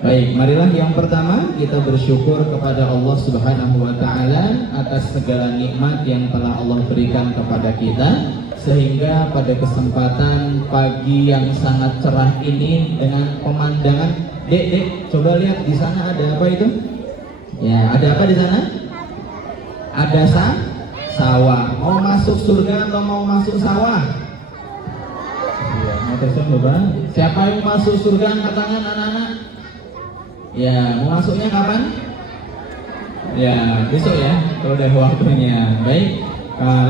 Baik, marilah yang pertama kita bersyukur kepada Allah Subhanahu wa taala atas segala nikmat yang telah Allah berikan kepada kita, sehingga pada kesempatan pagi yang sangat cerah ini dengan pemandangan, Dek, coba lihat di sana ada apa itu? Ya, ada apa di sana? Ada sawah. Mau masuk surga atau mau masuk sawah? Ya, mau coba. Siapa yang masuk surga angkat tangan anak-anak? Ya, mau masuknya kapan? Ya, besok ya, kalau udah waktunya. Baik,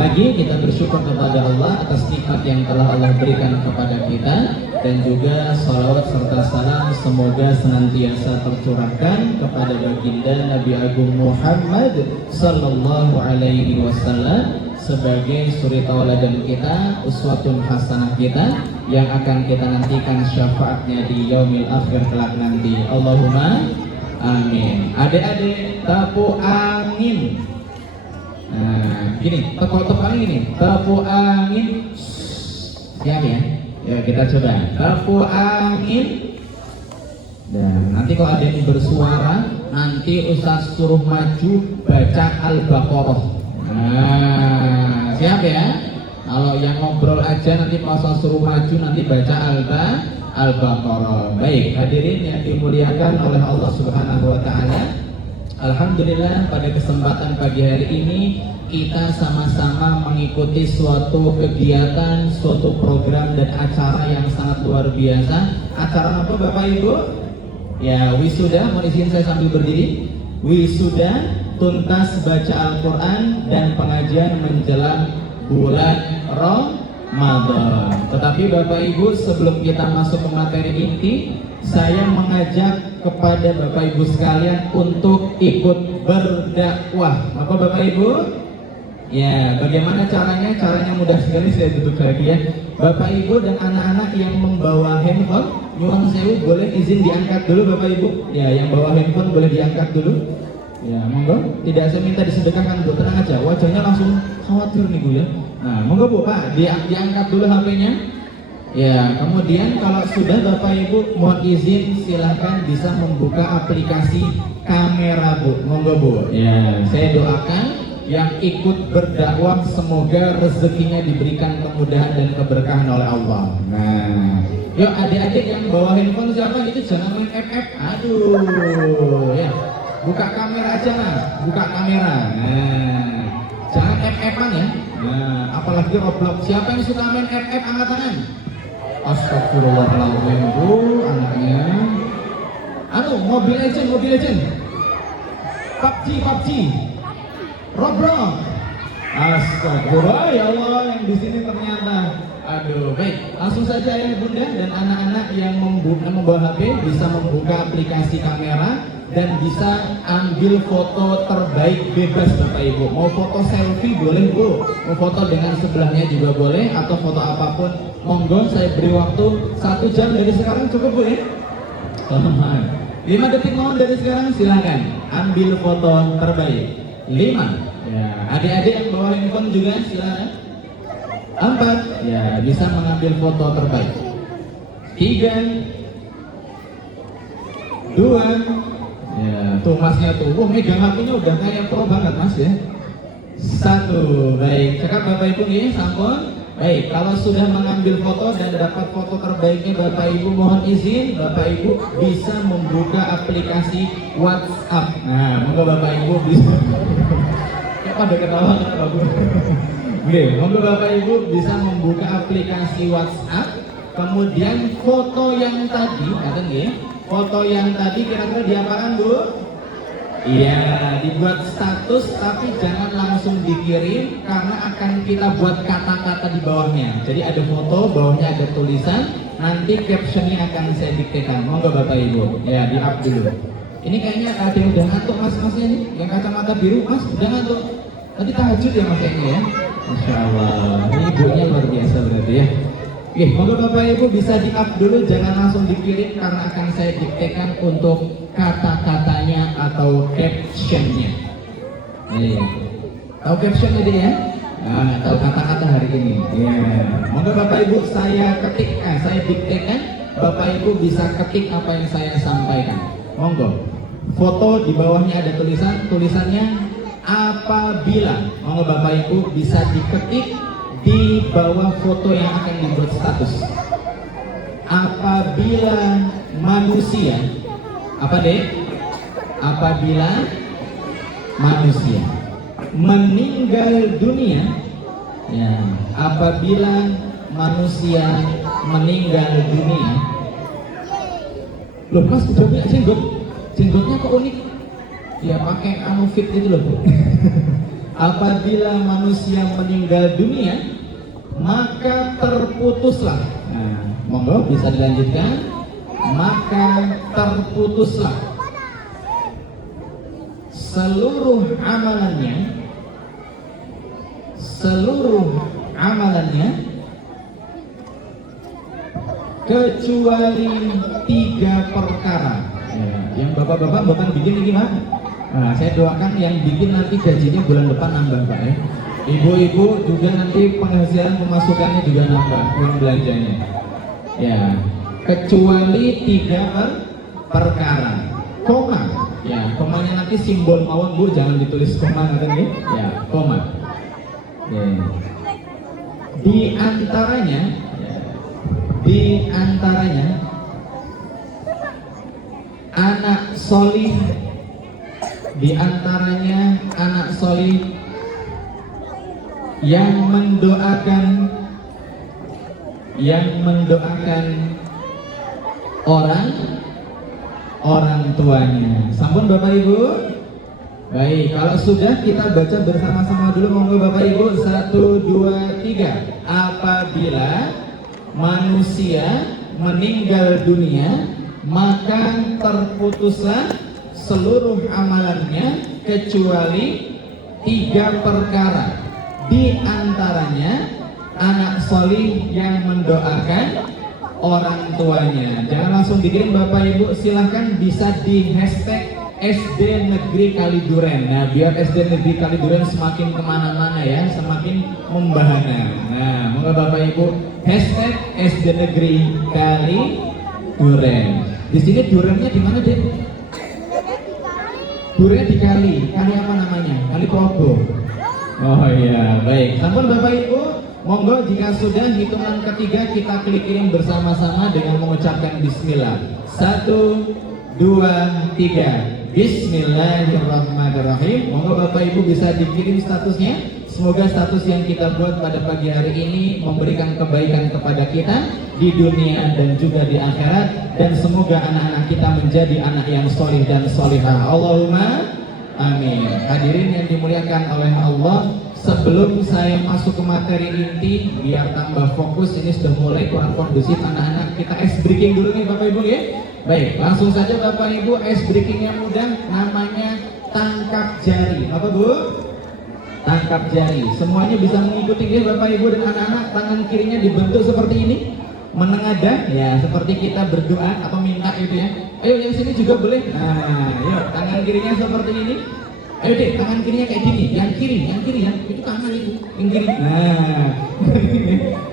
lagi kita bersyukur kepada Allah atas nikmat yang telah Allah berikan kepada kita, dan juga salawat serta salam semoga senantiasa tercurahkan kepada baginda Nabi Agung Muhammad Sallallahu Alaihi Wasallam sebagai suri tauladan kita, uswatun hasanah kita yang akan kita nantikan syafaatnya di yaumil akhir kelak nanti. Allahumma amin. Adik-adik tepuk angin. Nah, gini, tepuk angin ini. Tepuk angin. Siap ya? Ya, kita coba. Tepuk angin. Dan nanti kalau ada yang bersuara, nanti Ustaz suruh maju baca Al-Baqarah. Nah, siap ya? Kalau yang ngobrol aja nanti pas suruh maju nanti baca Al-Baqarah. Baik, hadirin yang dimuliakan oleh Allah Subhanahu wa taala. Alhamdulillah pada kesempatan pagi hari ini kita sama-sama mengikuti suatu kegiatan, suatu program dan acara yang sangat luar biasa. Acara apa Bapak Ibu? Ya, wisuda. Mohon izin saya sambil berdiri. Wisuda, tuntas baca Al-Quran dan pengajian menjelang bulan Ramadan. Tetapi Bapak Ibu, sebelum kita masuk ke materi inti, saya mengajak kepada Bapak Ibu sekalian untuk ikut berdakwah. Apa Bapak Ibu? Ya, bagaimana caranya? Caranya mudah sekali, saya tutup lagi ya. Bapak Ibu dan anak-anak yang membawa handphone, nyuwun sewu, boleh izin diangkat dulu Bapak Ibu. Ya, yang bawa handphone boleh diangkat dulu. Ya, monggo. Tidak saya minta disedekahkan, Bu. Tenang aja, wajahnya langsung khawatir nih Bu ya. Nah, monggo Bu, Pak, diangkat dulu HP-nya. Ya, kemudian kalau sudah Bapak Ibu mohon izin silahkan bisa membuka aplikasi kamera Bu. Monggo Bu. Ya, saya doakan yang ikut berdakwah semoga rezekinya diberikan kemudahan dan keberkahan oleh Allah. Nah, yuk adik-adik yang bawa handphone siapa itu jangan main FF. Aduh, ya. Buka kamera aja Mas, buka kamera. Nah, jangan FF-an ya. Nah, apalagi Roblox. Siapa yang suka main FF angkat tangan? Astagfirullahaladzim Bu, anaknya. Mobile Legend. PUBG. Roblox. Astagfirullah ya Allah, yang di sini ternyata. Aduh, baik. Langsung saja ya Bunda dan anak-anak yang membawa HP bisa membuka aplikasi kamera dan bisa ambil foto terbaik bebas Bapak Ibu. Mau foto selfie boleh Bu, mau foto dengan sebelahnya juga boleh, atau foto apapun. Monggo, saya beri waktu 1 jam dari sekarang cukup Bu ya? 5 detik mohon dari sekarang, silakan ambil foto terbaik. 5. Ya, adik-adik yang bawa handphone juga silakan. 4. Ya, bisa mengambil foto terbaik. 3. 2. Ya, tuh Masnya tuh, megang HP-nya udah kayak pro banget Mas ya. 1. Baik, cakap Bapak Ibu nih, sampun. Baik, kalau sudah mengambil foto dan dapat foto terbaiknya Bapak Ibu, mohon izin Bapak Ibu bisa membuka aplikasi WhatsApp. Nah, monggo Bapak Ibu bisa. Pada ketawa kenapa Bu? Oke, monggo Bapak Ibu bisa membuka aplikasi WhatsApp. Kemudian foto yang tadi, kata nggih, foto yang tadi kira-kira diapakan Bu? Iya, dibuat status tapi jangan langsung dikirim karena akan kita buat kata-kata di bawahnya. Jadi ada foto, bawahnya ada tulisan, nanti captionnya akan saya diktekan. Monggo Bapak Ibu, ya di-up dulu. Ini kayaknya ada yang udah ngantuk mas-masnya nih, yang kacamata biru, mas udah ngantuk. Tadi tahajud ya Mas Eni ya? Masya Allah, ini ibunya luar biasa berarti ya. Oke, monggo Bapak Ibu bisa di-up dulu, jangan langsung dikirim karena akan saya diktekan untuk kata-katanya atau captionnya. Tahu caption tadi ya? Nah, tahu kata-kata hari ini. Ya, monggo Bapak Ibu saya saya diktekan, Bapak Ibu bisa ketik apa yang saya sampaikan. Monggo. Foto di bawahnya ada tulisannya apabila. Monggo Bapak Ibu bisa diketik di bawah foto yang akan dibuat status. Apabila manusia, apa deh? Apabila manusia meninggal dunia, ya, apabila manusia meninggal dunia. Loh Mas, udah punya jenggotnya kok unik? Ya pakai fit itu loh. Apabila manusia meninggal dunia, maka terputuslah. Nah, monggo bisa dilanjutkan. Maka terputuslah seluruh amalannya kecuali 3 perkara. Yang bapak-bapak bukan bikin ini Pak. Nah, saya doakan yang bikin nanti gajinya bulan depan nambah Pak ya. Ibu-ibu juga nanti penghasilan pemasukannya juga nambah, uang belanjanya. Ya, kecuali 3 perkara. Koma, ya, komanya nanti simbol mawon Bu, jangan ditulis koma kan ya. Ya, koma. Ya. Di antaranya anak solih, di antaranya anak solih yang mendoakan orang tuanya. Sampun Bapak Ibu. Baik, kalau sudah kita baca bersama-sama dulu, monggo Bapak Ibu. 1, 2, 3. Apabila manusia meninggal dunia, maka terputuslah seluruh amalannya kecuali 3 perkara. Di antaranya anak solih yang mendoakan orang tuanya. Jangan langsung dikirim Bapak Ibu, silahkan bisa di hashtag SD Negeri Kaliduren. Nah, biar SD Negeri Kaliduren semakin kemana-mana ya, semakin membahana. Nah, moga Bapak Ibu hashtag SD Negeri Kaliduren. Di sini durennya di mana deh? Durennya di kali apa namanya? Kali Progo. Oh iya, baik. Sampun Bapak Ibu, monggo jika sudah hitungan ketiga kita klik kirim bersama-sama dengan mengucapkan Bismillah. 1, 2, 3. Bismillahirrahmanirrahim. Monggo Bapak Ibu bisa dikirim statusnya. Semoga status yang kita buat pada pagi hari ini memberikan kebaikan kepada kita di dunia dan juga di akhirat, dan semoga anak-anak kita menjadi anak yang solih dan solihah. Allahumma amin. Hadirin yang dimuliakan oleh Allah, sebelum saya masuk ke materi inti, biar tambah fokus, ini sudah mulai kurang kondusif anak-anak, kita ice breaking dulu nih Bapak Ibu ya. Baik, langsung saja Bapak Ibu, ice breakingnya mudah, namanya tangkap jari. Apa Bu? Tangkap jari. Semuanya bisa mengikuti ya Bapak Ibu dan anak-anak. Tangan kirinya dibentuk seperti ini, menengadah ya, seperti kita berdoa atau minta itu ya. Ayo yang sini juga boleh. Nah, yuk tangan kirinya seperti ini. Ayo deh, tangan kirinya kayak gini. Yang kiri ya. Itu kanan itu. Yang kiri. Nah,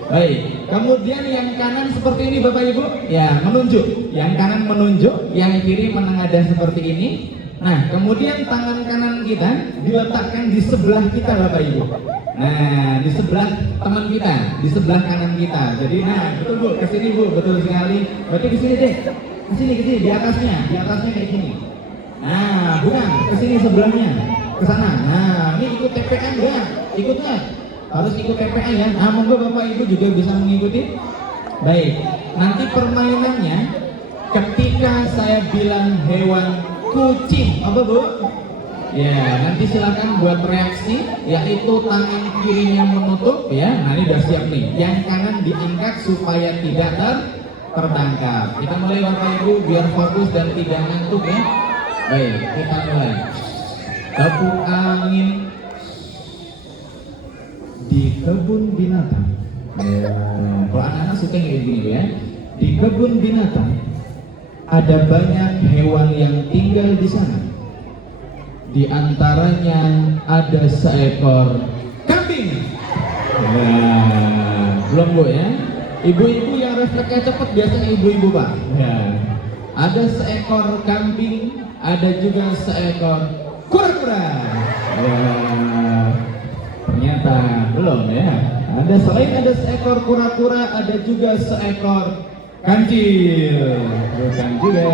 baik. Kemudian yang kanan seperti ini Bapak Ibu. Ya, menunjuk. Yang kanan menunjuk, yang kiri menengadah seperti ini. Nah, kemudian tangan kanan kita diletakkan di sebelah kita Bapak Ibu. Nah, di sebelah teman kita, di sebelah kanan kita. Jadi, nah, betul Bu, kesini Bu, betul sekali. Berarti di sini deh. Kesini, di atasnya kayak gini. Nah, bukan, kesini sebelahnya, ke sana. Nah, ini ikut TPA enggak? Ikutnya harus ikut TPA ya. Nah, monggo Bapak Ibu juga bisa mengikuti. Baik, nanti permainannya ketika saya bilang hewan kucing, apa Bu? Ya, nanti silakan buat reaksi, yaitu tangan kirinya menutup ya. Nah, ini udah siap nih. Yang kanan diangkat supaya tidak tertangkap. Kita mulai Bapak Ibu biar fokus dan tidak ngantuk ya. Baik, kita mulai. Tepuk angin. kebun binatang. Ya, kalau anak-anak suka kayak gini ya. Di kebun binatang ada banyak hewan yang tinggal di sana. Di antaranya ada seekor kambing. Ya, belum Bu ya. Ibu-ibu yang refleksnya cepat biasanya ibu-ibu Pak. Ya. Ada seekor kambing, ada juga seekor kura-kura. Ya. Ternyata belum ya. Selain ada seekor kura-kura, ada juga seekor kancil. Bukan juga.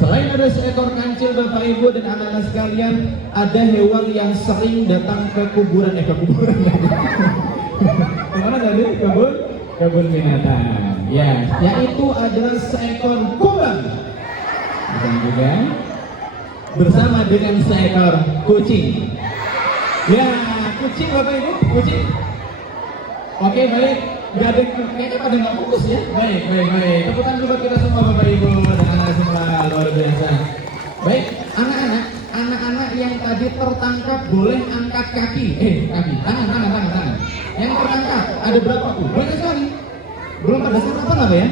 Selain ada seekor kancil Bapak Ibu dan anak-anak sekalian, ada hewan yang sering datang ke kuburan. Kemana tadi? Kebun binatang. Ya, yaitu adalah seekor kumbang. Bukan juga. Bersama dengan seekor kucing. Ya, kucing Bapak Ibu, kucing. Oke, baik. Gak ada, kayaknya pada nggak fokus ya. Baik. Tepuk tangan dulu kita semua Bapak Ibu dan anak-anak semua, luar biasa. Baik, anak-anak yang tadi tertangkap boleh angkat kaki. Tangan. Yang tertangkap ada berapa tuh? Banyak sekali. Belum pada sarapan apa ya?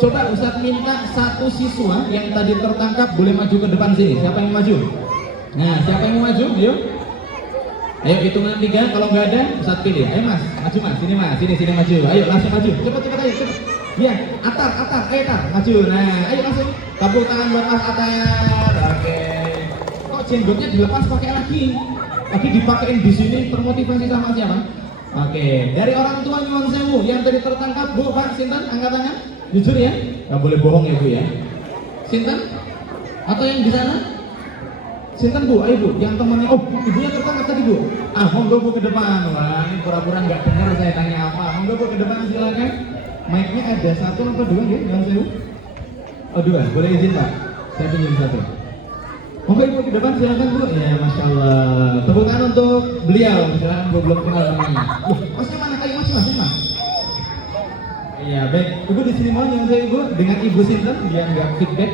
Coba Ustadz minta satu siswa yang tadi tertangkap boleh maju ke depan sini. Siapa yang mau maju? Nah, siapa yang mau maju? Ayo hitungan 3, kalau nggak ada Ustadz pilih. Ayo Mas, maju Mas, sini Mas, sini maju. Ayo langsung maju, cepet ayo, cepet. Iya, Atar, ayo Atar, maju. Nah, ayo langsung. Tepuk tangan buat Mas Atar. Oke. Kok jenggotnya dilepas pakai lagi dipakein di sini, termotivasi sama siapa? Oke, dari orang tua nyuwun sewu yang tadi tertangkap Bu, Pak, sinten angkat tangan. Jujur ya, nggak boleh bohong ya Bu ya. Sinten? Atau yang di sana? Sinten Bu, ayo Bu, yang temennya, ibunya tertangkap tadi Bu. Monggo Bu ke depan. Wah, ini pura-pura nggak dengar saya tanya apa. Monggo Bu ke depan silakan. Mic-nya ada 1 atau 2 ya, jangan sewu. 2, boleh izin Pak. Saya pinjam 1. Monggo Ibu ke depan silakan Bu. Ya, Masya Allah. Tepuk tangan untuk beliau. Silakan Bu, belum kenal namanya. Masnya mana? Ayo Mas. Iya, baik. Ibu di sini mau nyuwun saya Ibu dengan Ibu sinten biar nggak feedback.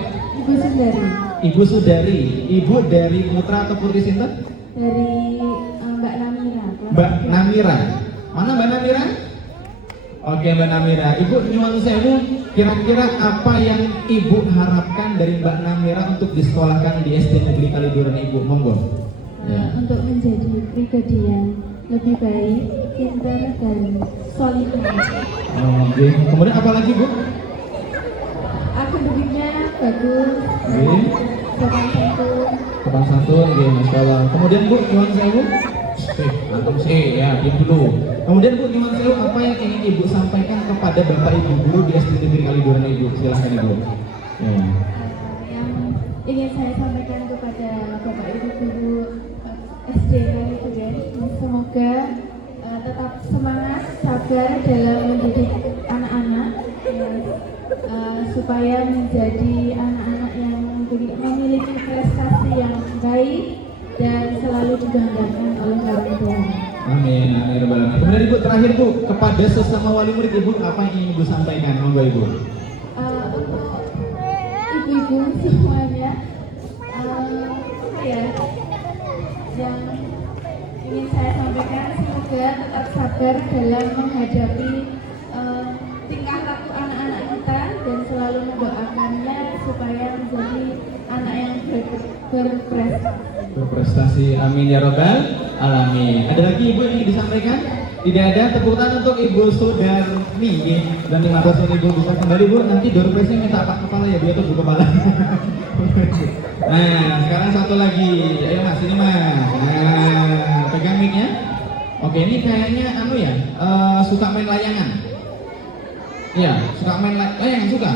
Ibu Sudari. Ibu dari putra atau putri sinten? Dari Mbak Namira. Mbak Namira. Mana Mbak Namira? Oke Mbak Namira. Ibu nyuwun sewu, kira-kira apa yang Ibu harapkan dari Mbak Namira untuk disekolahkan di SD Negeri Kaliduran Ibu? Monggo. Ya. Untuk menjadi pribadi yang lebih baik, pintar dan solid. Oke. Kemudian apa lagi Bu? Akademiknya bagus. Sopan santun, Masya Allah. Kemudian Bu, nyuwun sewu. Antum sih, ya, diam dulu. Kemudian Bu, nyuwun sewu, apa yang ingin Ibu sampaikan kepada Bapak Ibu guru di SD Negeri Kaliduran Ibu? Silahkan Ibu. Ya. Yang ingin saya sampaikan kepada Bapak Ibu guru SD Kaliduran, semoga tetap semangat, sabar dalam mendidik anak-anak, supaya menjadi anak-anak yang memiliki prestasi yang baik dan selalu dibanggakan oleh orang tua. Amin. Kemudian Ibu terakhir Bu, kepada sesama wali murid Ibu, apa yang ingin Ibu sampaikan? Monggo Ibu. Untuk ibu-ibu semuanya, yang ingin saya sampaikan, semoga tetap sabar dalam menghadapi tingkah laku anak-anak kita dan selalu mendoakannya supaya menjadi anak yang berprestasi. Amin ya robbal alamin. Ada lagi Ibu yang ingin disampaikan? Tidak ada. Tepuk tangan untuk Ibu Sudarni dan 500 Ibu bisa kembali Bu. Nanti door prize-nya minta apa kepala ya, biar tuh kepala. Nah, sekarang satu lagi. Ayo Mas, ini Mas. Nah, pegang mic-nya. Oke, ini kayaknya suka main layangan. Iya, suka main layangan, suka.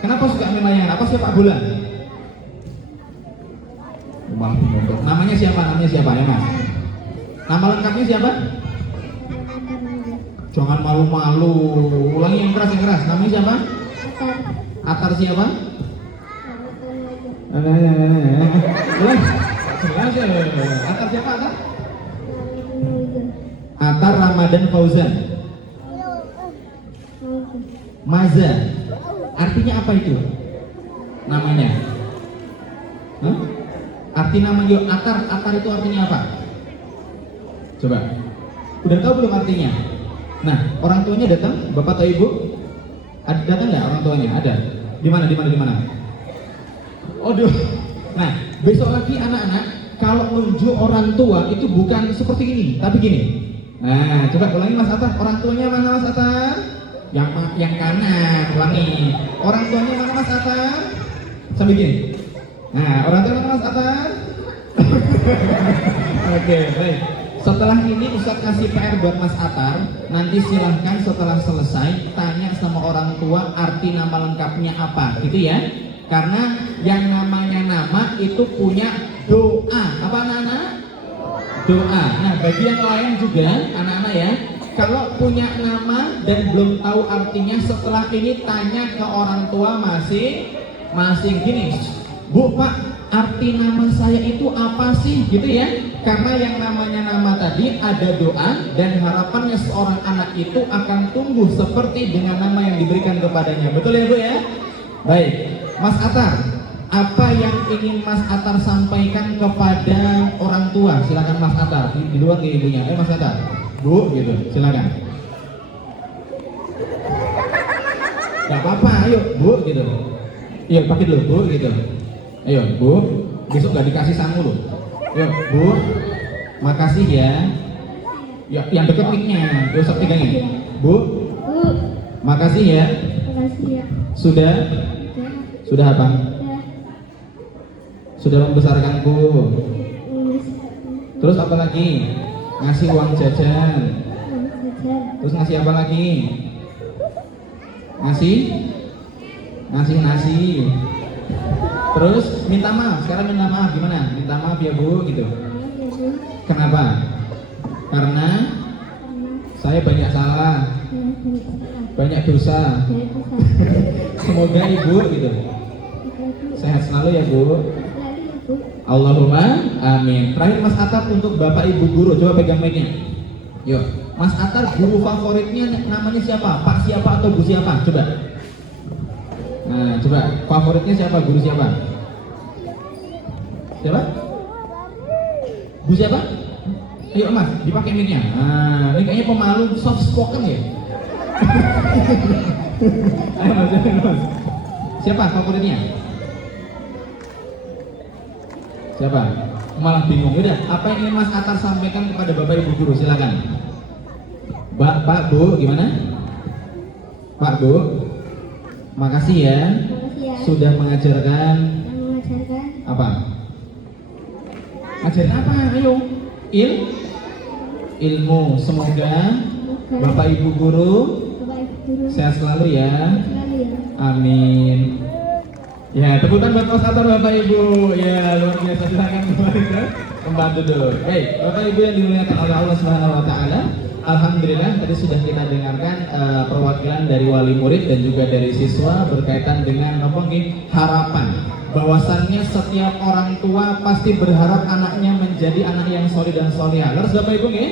Kenapa suka main layangan? Apa sepak bola? Namanya siapa ya Mas? Nama lengkapnya siapa? Jangan malu-malu. Ulangi yang keras. Namanya siapa? Atar siapa? Atar siapa Atar? Atar Ramadan Fauzan. Maza. Artinya apa itu? Namanya? Hah? Arti namanya Atar itu artinya apa? Coba. Udah tahu belum artinya? Nah, orang tuanya datang, bapak atau ibu? Datang nggak orang tuanya? Ada. Di mana? Oh, nah, besok lagi anak-anak kalau nunjuk orang tua itu bukan seperti ini, tapi gini. Nah, coba ulangi Mas Atar. Orang tuanya mana Mas Atar? Yang kanan, ulangi. Orang tuanya mana Mas Atar? Sambil gini. Nah, orang tuanya mana Mas Atar? Oke, baik. Setelah ini Ustadz kasih PR buat Mas Atar. Nanti silahkan setelah selesai tanya sama orang tua arti nama lengkapnya apa, gitu ya. Karena yang namanya nama itu punya doa. Apa anak-anak? Doa. Nah, bagi yang lain juga anak-anak ya, kalau punya nama dan belum tahu artinya, setelah ini tanya ke orang tua masing-masing. Gini, Bu, Pak, arti nama saya itu apa sih, gitu ya? Karena yang namanya nama tadi ada doa dan harapannya seorang anak itu akan tumbuh seperti dengan nama yang diberikan kepadanya. Betul ya Bu ya? Baik, Mas Atar, apa yang ingin Mas Atar sampaikan kepada orang tua? Silakan Mas Atar, di luar ke ibunya. Mas Atar, Bu, gitu, silakan. Gak apa-apa, ayo Bu, gitu. Iya, pakai dulu Bu, gitu. Ayo Bu, besok gak dikasih sangu loh. Yuk Bu, makasih ya. Ya, yang deket mic-nya, gak usah pegangin. Bu, makasih ya. Makasih ya. Sudah apa? Sudah membesarkanku. Terus apa lagi? Ngasih uang jajan. Terus ngasih apa lagi? Ngasih nasi. Terus minta maaf. Sekarang minta maaf gimana? Minta maaf ya Bu, gitu. Kenapa? Karena saya banyak salah, banyak dosa. Semoga Ibu gitu sehat selalu ya Bu. Allahumma amin. Terakhir Mas Atar untuk Bapak Ibu guru, coba pegang mic-nya. Yuk, Mas Atar guru favoritnya namanya siapa? Pak siapa atau Bu siapa? Coba. Nah, coba favoritnya siapa? Guru siapa? Siapa? Bu siapa? Ayo Mas, dipakai mic-nya. Nah, ini kayaknya pemalu soft spoken ya. Ayo Mas. Siapa favoritnya? Siapa? Malah bingung. Udah, apa yang ingin Mas Atar sampaikan kepada Bapak Ibu guru? Silakan. Pak Bu, gimana? Pak Bu, makasih ya. Sudah mengajarkan. Apa? Ajarin apa? Ayo. Ilmu. Semoga Bapak Ibu guru sehat selalu ya. Amin. Ya, tepukan buat Mas Atar Bapak Ibu. Ya, luar biasa. Silakan kembali ke pembantu dulu. Baik, Bapak Ibu yang dimuliakan oleh Allah Subhanahu wa taala. Alhamdulillah tadi sudah kita dengarkan perwakilan dari wali murid dan juga dari siswa berkaitan dengan harapan. Bahwasannya setiap orang tua pasti berharap anaknya menjadi anak yang soleh dan solehah. Lalu Bapak Ibu ya?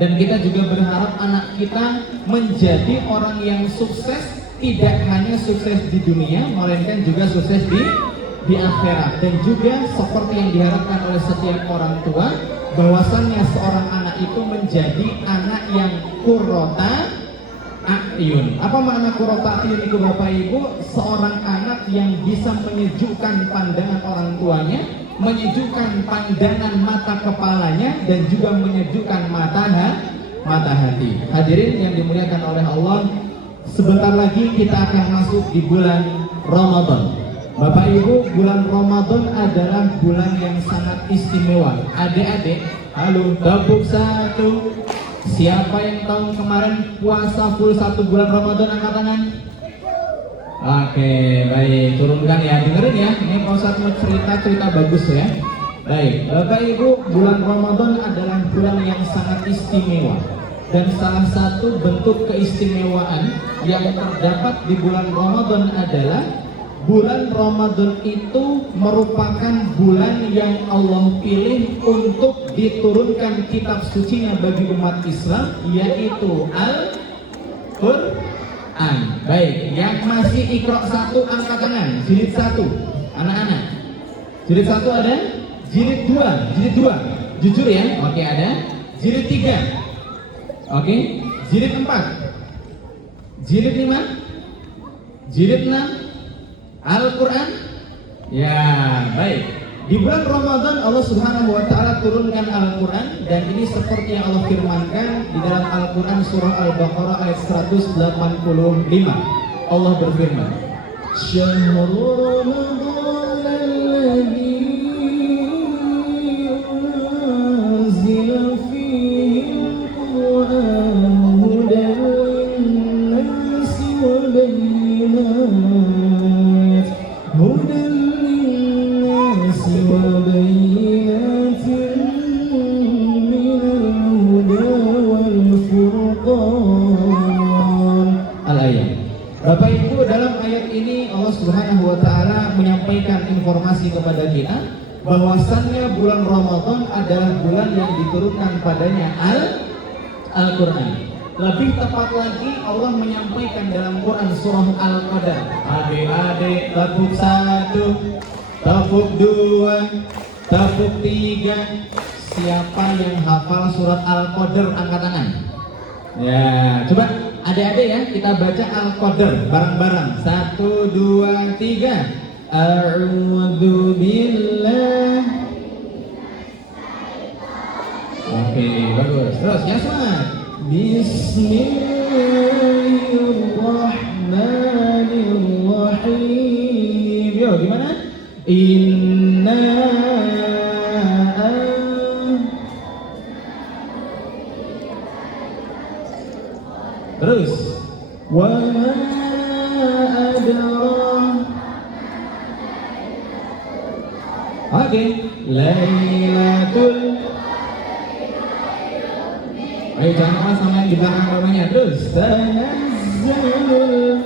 Dan kita juga berharap anak kita menjadi orang yang sukses, tidak hanya sukses di dunia, melainkan juga sukses di akhirat. Dan juga seperti yang diharapkan oleh setiap orang tua, bahwasannya seorang anak itu menjadi anak yang qurrata a'yun. Apa makna qurrata a'yun itu Bapak Ibu? Seorang anak yang bisa menyejukkan pandangan orang tuanya, menyejukkan pandangan mata kepalanya, dan juga menyejukkan mata hati. Hadirin yang dimuliakan oleh Allah, sebentar lagi kita akan masuk di bulan Ramadan. Bapak Ibu, bulan Ramadan adalah bulan yang sangat istimewa. Adik-adik, halo, tepuk satu. Siapa yang tahun kemarin puasa full 1 bulan Ramadan, angkat tangan. Oke, baik, turunkan ya, dengerin ya. Ini Pak Ustadz mau cerita bagus ya. Baik, Bapak Ibu, bulan Ramadan adalah bulan yang sangat istimewa. Dan salah satu bentuk keistimewaan yang terdapat di bulan Ramadan adalah bulan Ramadan itu merupakan bulan yang Allah pilih untuk diturunkan kitab sucinya bagi umat Islam, yaitu Al-Quran. Baik, yang masih Iqra 1 angkat tangan. Jilid 1, anak-anak. Jilid 1 ada? Jilid 2, jujur ya. Oke, ada. Jilid 3. Oke, Jilid 4, jilid 5, jilid 6 Al-Quran. Ya, baik. Di bulan Ramadan Allah Subhanahu wa taala turunkan Al-Quran, dan ini seperti yang Allah firmankan di dalam Al-Quran surah Al-Baqarah ayat 185. Allah berfirman, Syahrul Ramadan alladzi unzila fihi al-Qur'an hudan lin-nasi wa bayyinat وبينات من الهدى والفرقان. Al-ayat. Bapak Ibu, dalam ayat ini Allah Subhanahu wa taala menyampaikan informasi kepada kita bahwasannya bulan Ramadan adalah bulan yang diturunkan padanya Al-Qur'an. Lebih tepat lagi Allah menyampaikan dalam Quran surah Al-Qadar. Adik-adik, tabuk 1, tabuk 2, tabuk 3. Siapa yang hafal surat Al-Qadar angkat tangan. Ya, coba adik-adik ya, kita baca Al-Qadar bareng-bareng. 1, 2, 3. A'udzu billah. Oke, bagus. Terus yang semangat. Bismillahirrahmanirrahim. Yo, gimana? Inna terus wa ma adra. Oke, Lailatul. Ayo jangan lupa sama yang di belakang bawahnya. Terus tanazzalul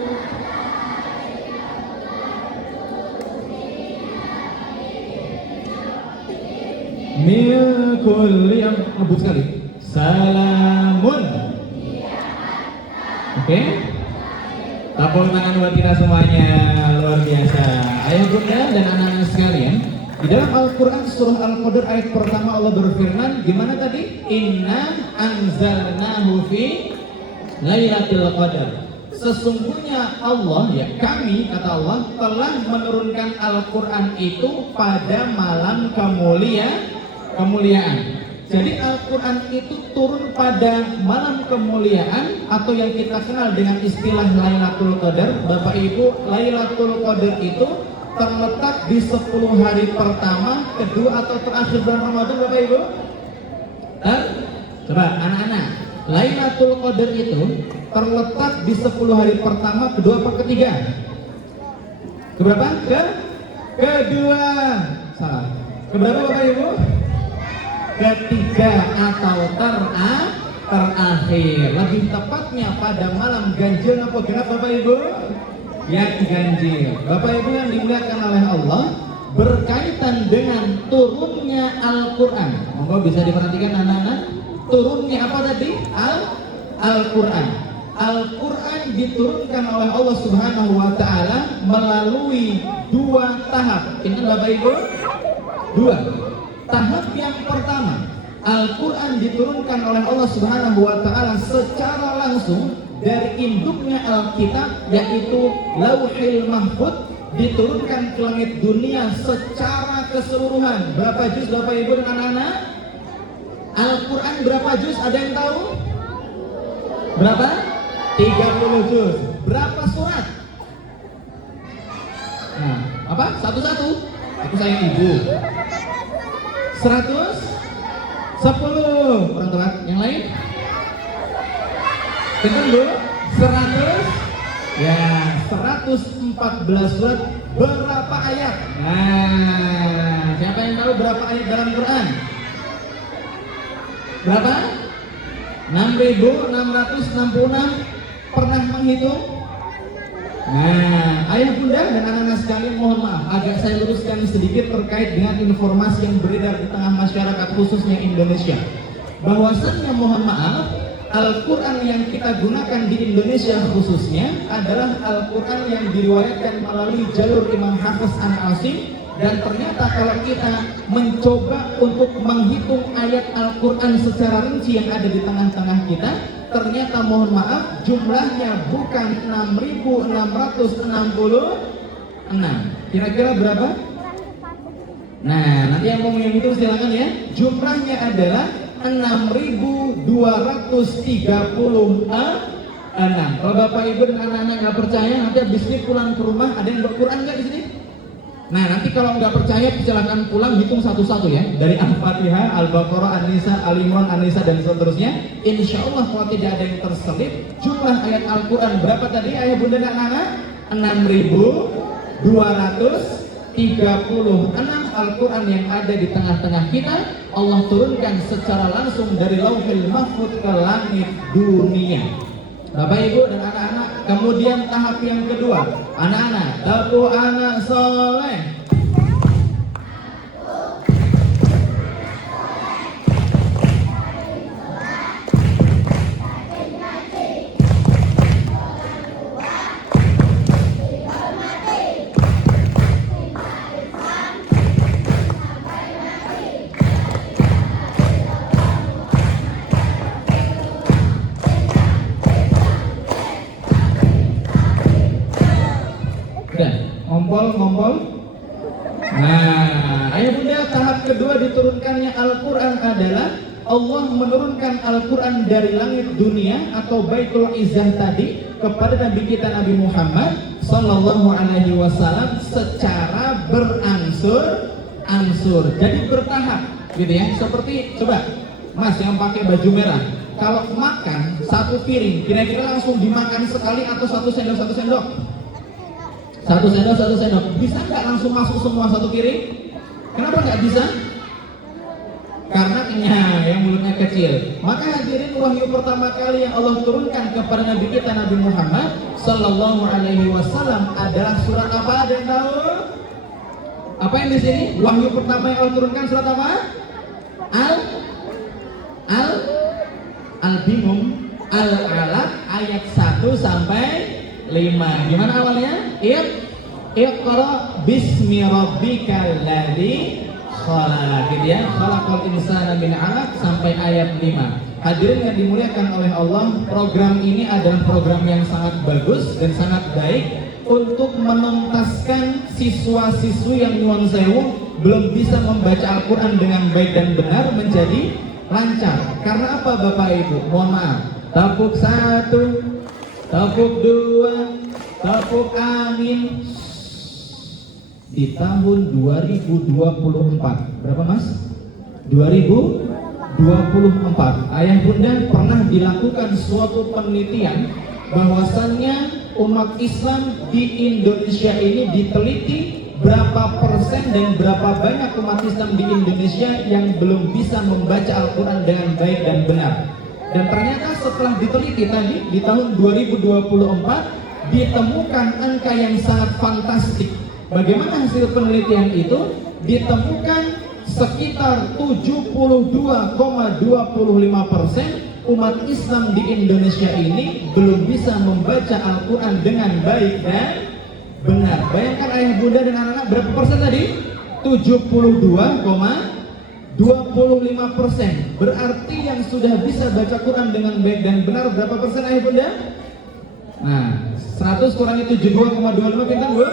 min kulli, yang ngebut sekali. Salamun. Oke. Tepuk tangan buat kita semuanya, luar biasa. Ayah bunda dan anak-anak sekalian, di dalam Al-Quran surah Al-Qadar ayat pertama Allah berfirman, gimana tadi? Inna anzalnahu fi Lailatul Qadar. Sesungguhnya Allah, ya kami, kata Allah, telah menurunkan Al-Quran itu pada malam kemuliaan. Jadi Al-Quran itu turun pada malam kemuliaan, atau yang kita kenal dengan istilah Lailatul Qadar. Bapak Ibu, Lailatul Qadar itu terletak di 10 hari pertama, kedua atau terakhir bulan Ramadan, Bapak Ibu. Coba anak-anak, Lailatul Qadar itu terletak di 10 hari pertama, kedua atau ketiga? Keberapa? Kedua. Salah. Keberapa Bapak Ibu? Ketiga atau terakhir. Lebih tepatnya pada malam ganjil apa genap Bapak Ibu? Ya, ganjil. Bapak Ibu yang dimuliakan oleh Allah, berkaitan dengan turunnya Al-Quran. Monggo bisa diperhatikan anak-anak. Turunnya apa tadi? Al-Quran. Al-Quran diturunkan oleh Allah Subhanahu wa taala melalui 2 tahap. Ingat Bapak Ibu? 2. Tahap yang pertama, Al-Quran diturunkan oleh Allah Subhanahu wa taala secara langsung dari induknya Alkitab, yaitu Lauhil Mahfuz, diturunkan ke langit dunia secara keseluruhan. Berapa juz Bapak Ibu dan anak-anak? Al-Quran berapa juz? Ada yang tahu? Berapa? 30 juz. Berapa surat? Nah, apa? Satu-satu. Aku sayang ibu. 110. Orang telat. Yang lain? Dengar Bu? 100. Ya, 114 surat. Berapa ayat? Nah, siapa yang tahu berapa ayat dalam Quran? Berapa? 6.666. Pernah menghitung? Nah, ayah bunda dan anak-anak sekalian, mohon maaf, agak saya luruskan sedikit terkait dengan informasi yang beredar di tengah masyarakat khususnya Indonesia. Bahwasannya mohon maaf, Al-Quran yang kita gunakan di Indonesia khususnya adalah Al-Quran yang diriwayatkan melalui jalur Imam Hafiz An-Asim. Dan ternyata kalau kita mencoba untuk menghitung ayat Al-Quran secara rinci yang ada di tengah-tengah kita, ternyata mohon maaf jumlahnya bukan 6.666. Kira-kira berapa? Nah, nanti yang mau menghitung silakan ya. Jumlahnya adalah 6.236. Kalau Bapak Ibu dan anak-anak nggak percaya, nanti habis ini pulang ke rumah ada yang bawa Quran nggak di sini? Nah, nanti kalau nggak percaya silakan pulang hitung satu-satu ya, dari Al-Fatihah, Al-Baqarah, An-Nisa, Al-Imran, An-Nisa dan seterusnya. Insya Allah kalau tidak ada yang terselip, jumlah ayat Al-Quran berapa tadi ayah bunda dan anak? 6.236 Al-Quran yang ada di tengah-tengah kita. Allah turunkan secara langsung dari Lauhil Mahfuz ke langit dunia. Bapak Ibu dan anak-anak, kemudian tahap yang kedua, anak-anak, dapur anak soleh. Ngompol. Nah, ayah bunda, tahap kedua diturunkannya Al-Quran adalah Allah menurunkan Al-Quran dari langit dunia atau Baitul Izzah tadi kepada Nabi kita Nabi Muhammad Sallallahu Alaihi Wasallam secara berangsur-angsur. Jadi bertahap, gitu ya. Seperti coba, Mas yang pakai baju merah, kalau makan satu piring, kira-kira langsung dimakan sekali atau satu sendok? Satu sendok, bisa nggak langsung masuk semua satu piring? Kenapa nggak bisa? Karena kenyang, yang mulutnya kecil. Maka hadirin, wahyu pertama kali yang Allah turunkan kepada Nabi kita Nabi Muhammad Sallallahu Alaihi Wasallam adalah surat apa? Ada yang tahu? Apa yang di sini? Wahyu pertama yang Allah turunkan surat apa? Al-Bimum, Al-Alaq ayat 1 sampai 5. Gimana awalnya? Iqra bismi rabbikal ladzi khalaq, gitu ya. Khalaqal insana min 'alaq sampai ayat 5. Hadirin yang dimuliakan oleh Allah, program ini adalah program yang sangat bagus dan sangat baik untuk menuntaskan siswa-siswi yang nyuwun sewu belum bisa membaca Al-Quran dengan baik dan benar menjadi lancar. Karena apa Bapak Ibu? Mohon maaf. Tepuk 1, tepuk 2, tepuk amin. Di tahun 2024, berapa Mas? 2024. Ayah bunda, pernah dilakukan suatu penelitian bahwasannya umat Islam di Indonesia ini diteliti berapa persen dan berapa banyak umat Islam di Indonesia yang belum bisa membaca Al-Quran dengan baik dan benar. Dan ternyata setelah diteliti tadi di tahun 2024 ditemukan angka yang sangat fantastik. Bagaimana hasil penelitian itu? Ditemukan sekitar 72,25% umat Islam di Indonesia ini belum bisa membaca Al-Quran dengan baik dan benar. Bayangkan ayah bunda dan anak-anak, berapa persen tadi? 72,25%. Berarti yang sudah bisa baca Quran dengan baik dan benar berapa persen ayah bunda? Nah, 100 kurangi 72,25 pintar Bu?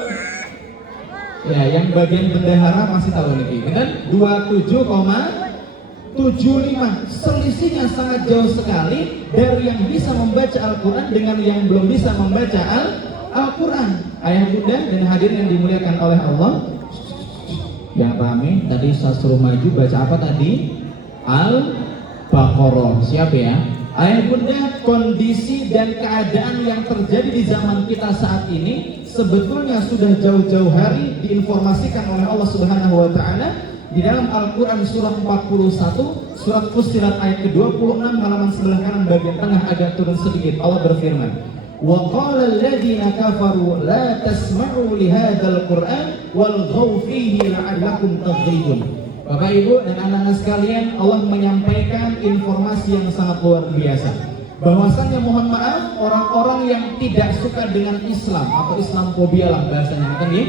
Ya, yang bagian bendahara masih tahu nih, kan? 27,75. Selisihnya sangat jauh sekali dari yang bisa membaca Al-Quran dengan yang belum bisa membaca Al-Quran. Ayah bunda dan hadirin yang dimuliakan oleh Allah, yang rame tadi saya suruh maju baca apa tadi? Al-Baqarah. Siap ya? Ayah bunda, kondisi dan keadaan yang terjadi di zaman kita saat ini sebetulnya sudah jauh-jauh hari diinformasikan oleh Allah Subhanahu wa taala di dalam Al-Qur'an surah 41, surat Fussilat ayat ke-26 halaman sebelah kanan bagian tengah agak turun sedikit. Allah berfirman, "Wa qala alladziina kafaru la tasma'u li hadzal Qur'an walghaw fihi la'allakum taghlibun." Bapak Ibu dan anak-anak sekalian, Allah menyampaikan informasi yang sangat luar biasa. Bahwasannya mohon maaf, orang-orang yang tidak suka dengan Islam atau Islamfobia lah bahasanya, kan ya?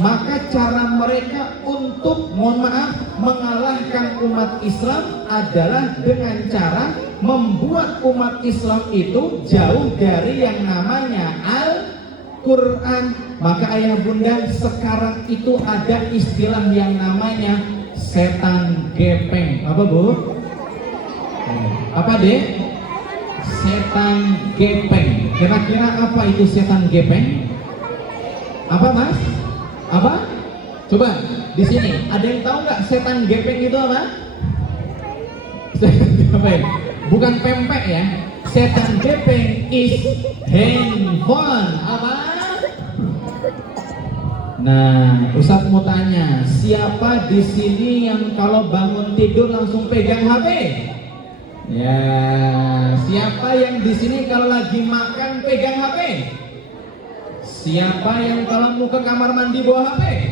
maka cara mereka untuk, mohon maaf, mengalahkan umat Islam adalah dengan cara membuat umat Islam itu jauh dari yang namanya Al-Quran. Maka ayah bunda, sekarang itu ada istilah yang namanya setan gepeng. Apa bu? Apa dek? Setan gepeng. Kira-kira apa itu setan gepeng? Apa mas? Apa? Coba di sini ada yang tahu nggak setan gepeng itu apa? Setan gepeng bukan pempek ya. Setan gepeng is handphone. Apa? Nah, Ustadz mau tanya, siapa di sini yang kalau bangun tidur langsung pegang HP? Ya, siapa yang di sini kalau lagi makan pegang HP? Siapa yang kalau mau ke kamar mandi bawa HP?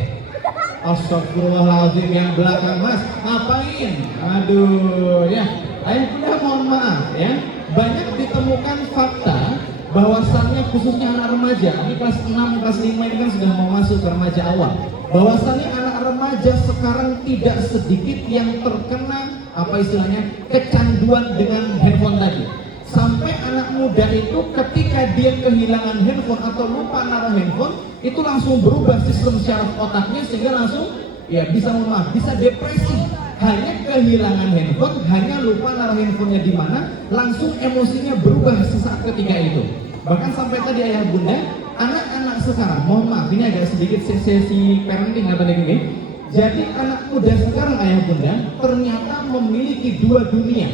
Astagfirullahaladzim, yang belakang mas, ngapain? Aduh, ya, ayah bunda mohon maaf ya. Banyak ditemukan fakta bahwasannya khususnya anak remaja, ini kelas 6, kelas 5 ini kan sudah mau masuk ke remaja awal. Bahwasannya anak remaja sekarang tidak sedikit yang terkena apa istilahnya kecanduan dengan handphone tadi. Sampai anak muda itu ketika dia kehilangan handphone atau lupa naruh handphone, itu langsung berubah sistem syaraf otaknya sehingga langsung ya bisa bisa depresi. Hanya kehilangan handphone, hanya lupa naruh handphonenya di mana, langsung emosinya berubah sesaat ketika itu. Bahkan sampai tadi ayah bunda, anak-anak sekarang, mohon maaf ini agak sedikit sesi parenting atau ini. Jadi anak muda sekarang ayah bunda ternyata memiliki dua dunia.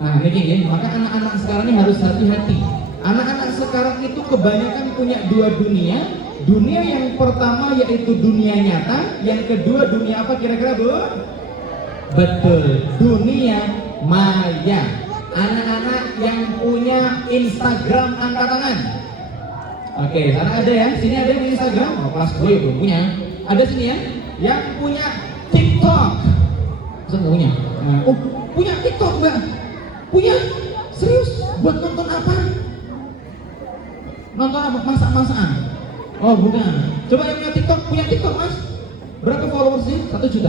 Nah ini ya, maka anak-anak sekarang ini harus hati-hati. Anak-anak sekarang itu kebanyakan punya dua dunia. Dunia yang pertama yaitu dunia nyata, yang kedua dunia apa kira-kira bu? Betul, dunia maya. Anak-anak yang punya Instagram angkat tangan. Oke, sana ada ya, sini ada yang punya Instagram. Oh, kelas gue ya belum punya. Ada sini ya, yang punya TikTok. Saya punya. Oh, punya TikTok mbak? Punya? Serius? Buat nonton apa? Nonton apa? Masak-masakan? Oh bukan. Coba yang punya TikTok, mas? Berapa followersnya? 1 juta.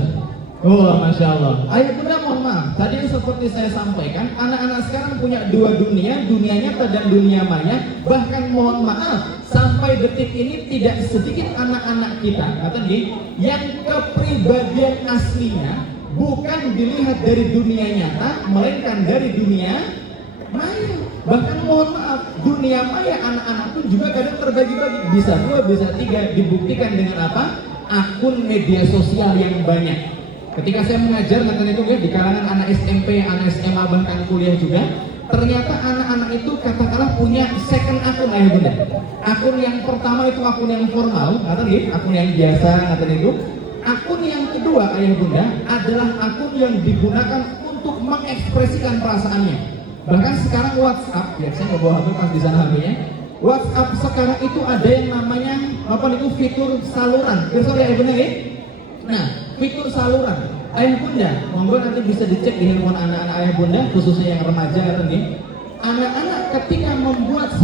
Oh masya Allah. Ayah bunda mohon maaf. Tadi seperti saya sampaikan, anak-anak sekarang punya dua dunia, dunia nyata dan dunia maya. Bahkan mohon maaf, sampai detik ini tidak sedikit anak-anak kita, kata dia, yang kepribadian aslinya bukan dilihat dari dunia nyata, melainkan dari dunia maya. Bahkan mohon maaf, dunia maya anak-anak pun juga kadang terbagi-bagi. Bisa 2, bisa 3, dibuktikan dengan apa? Akun media sosial yang banyak. Ketika saya mengajar katanya itu ya, di kalangan anak SMP, anak SMA, bahkan kuliah juga, ternyata anak-anak itu katakanlah punya second akun ayah bunda. Akun yang pertama itu akun yang formal, katanya akun yang biasa, katanya itu. Akun yang kedua ayah bunda adalah akun yang digunakan untuk mengekspresikan perasaannya. Bahkan sekarang WhatsApp, ya saya mau bawa HP pas di sana HP-nya. WhatsApp sekarang itu ada yang namanya apa itu fitur saluran. Sorry ayah bunda ya. Nah, fitur saluran. Ayah bunda, monggo nanti bisa dicek di handphone anak-anak ayah bunda, khususnya yang remaja ini. Anak-anak ketika membuat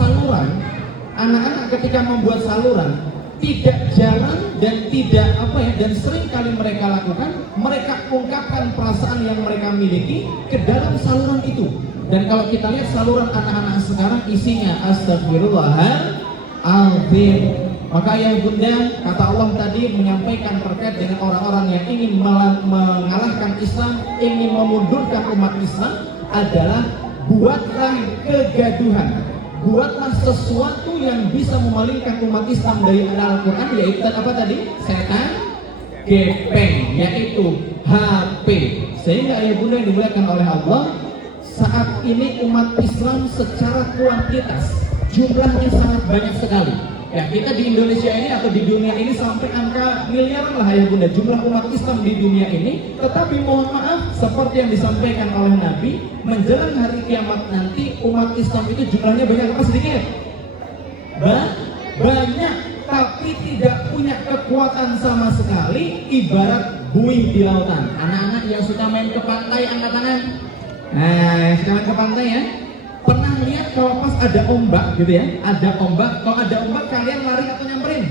saluran, tidak jarang dan tidak dan sering kali mereka lakukan, mereka ungkapkan perasaan yang mereka miliki ke dalam saluran itu. Dan kalau kita lihat saluran anak-anak sekarang isinya astagfirullahaladzim. Maka ayah bunda, kata Allah tadi menyampaikan terkait dengan orang-orang yang ingin mengalahkan Islam, ingin memundurkan umat Islam adalah buatlah kegaduhan, buatlah sesuatu yang bisa memalingkan umat Islam dari Al-Quran, yaitu apa tadi? Setan gepeng, yaitu HP. Sehingga ayah bunda yang dimuliakan oleh Allah, saat ini umat Islam secara kuantitas jumlahnya sangat banyak sekali. Ya, kita di Indonesia ini atau di dunia ini sampai angka miliaran lah ayah bunda jumlah umat Islam di dunia ini. Tetapi mohon maaf, seperti yang disampaikan oleh Nabi, menjelang hari kiamat nanti umat Islam itu jumlahnya banyak apa sedikit? Banyak, tapi tidak punya kekuatan sama sekali, ibarat buih di lautan. Anak-anak yang suka main ke pantai angkat tangan. Nah, yang suka main ke pantai ya. Pernah lihat kalau pas ada ombak gitu ya, ada ombak, kalau ada ombak kalian lari atau nyamperin?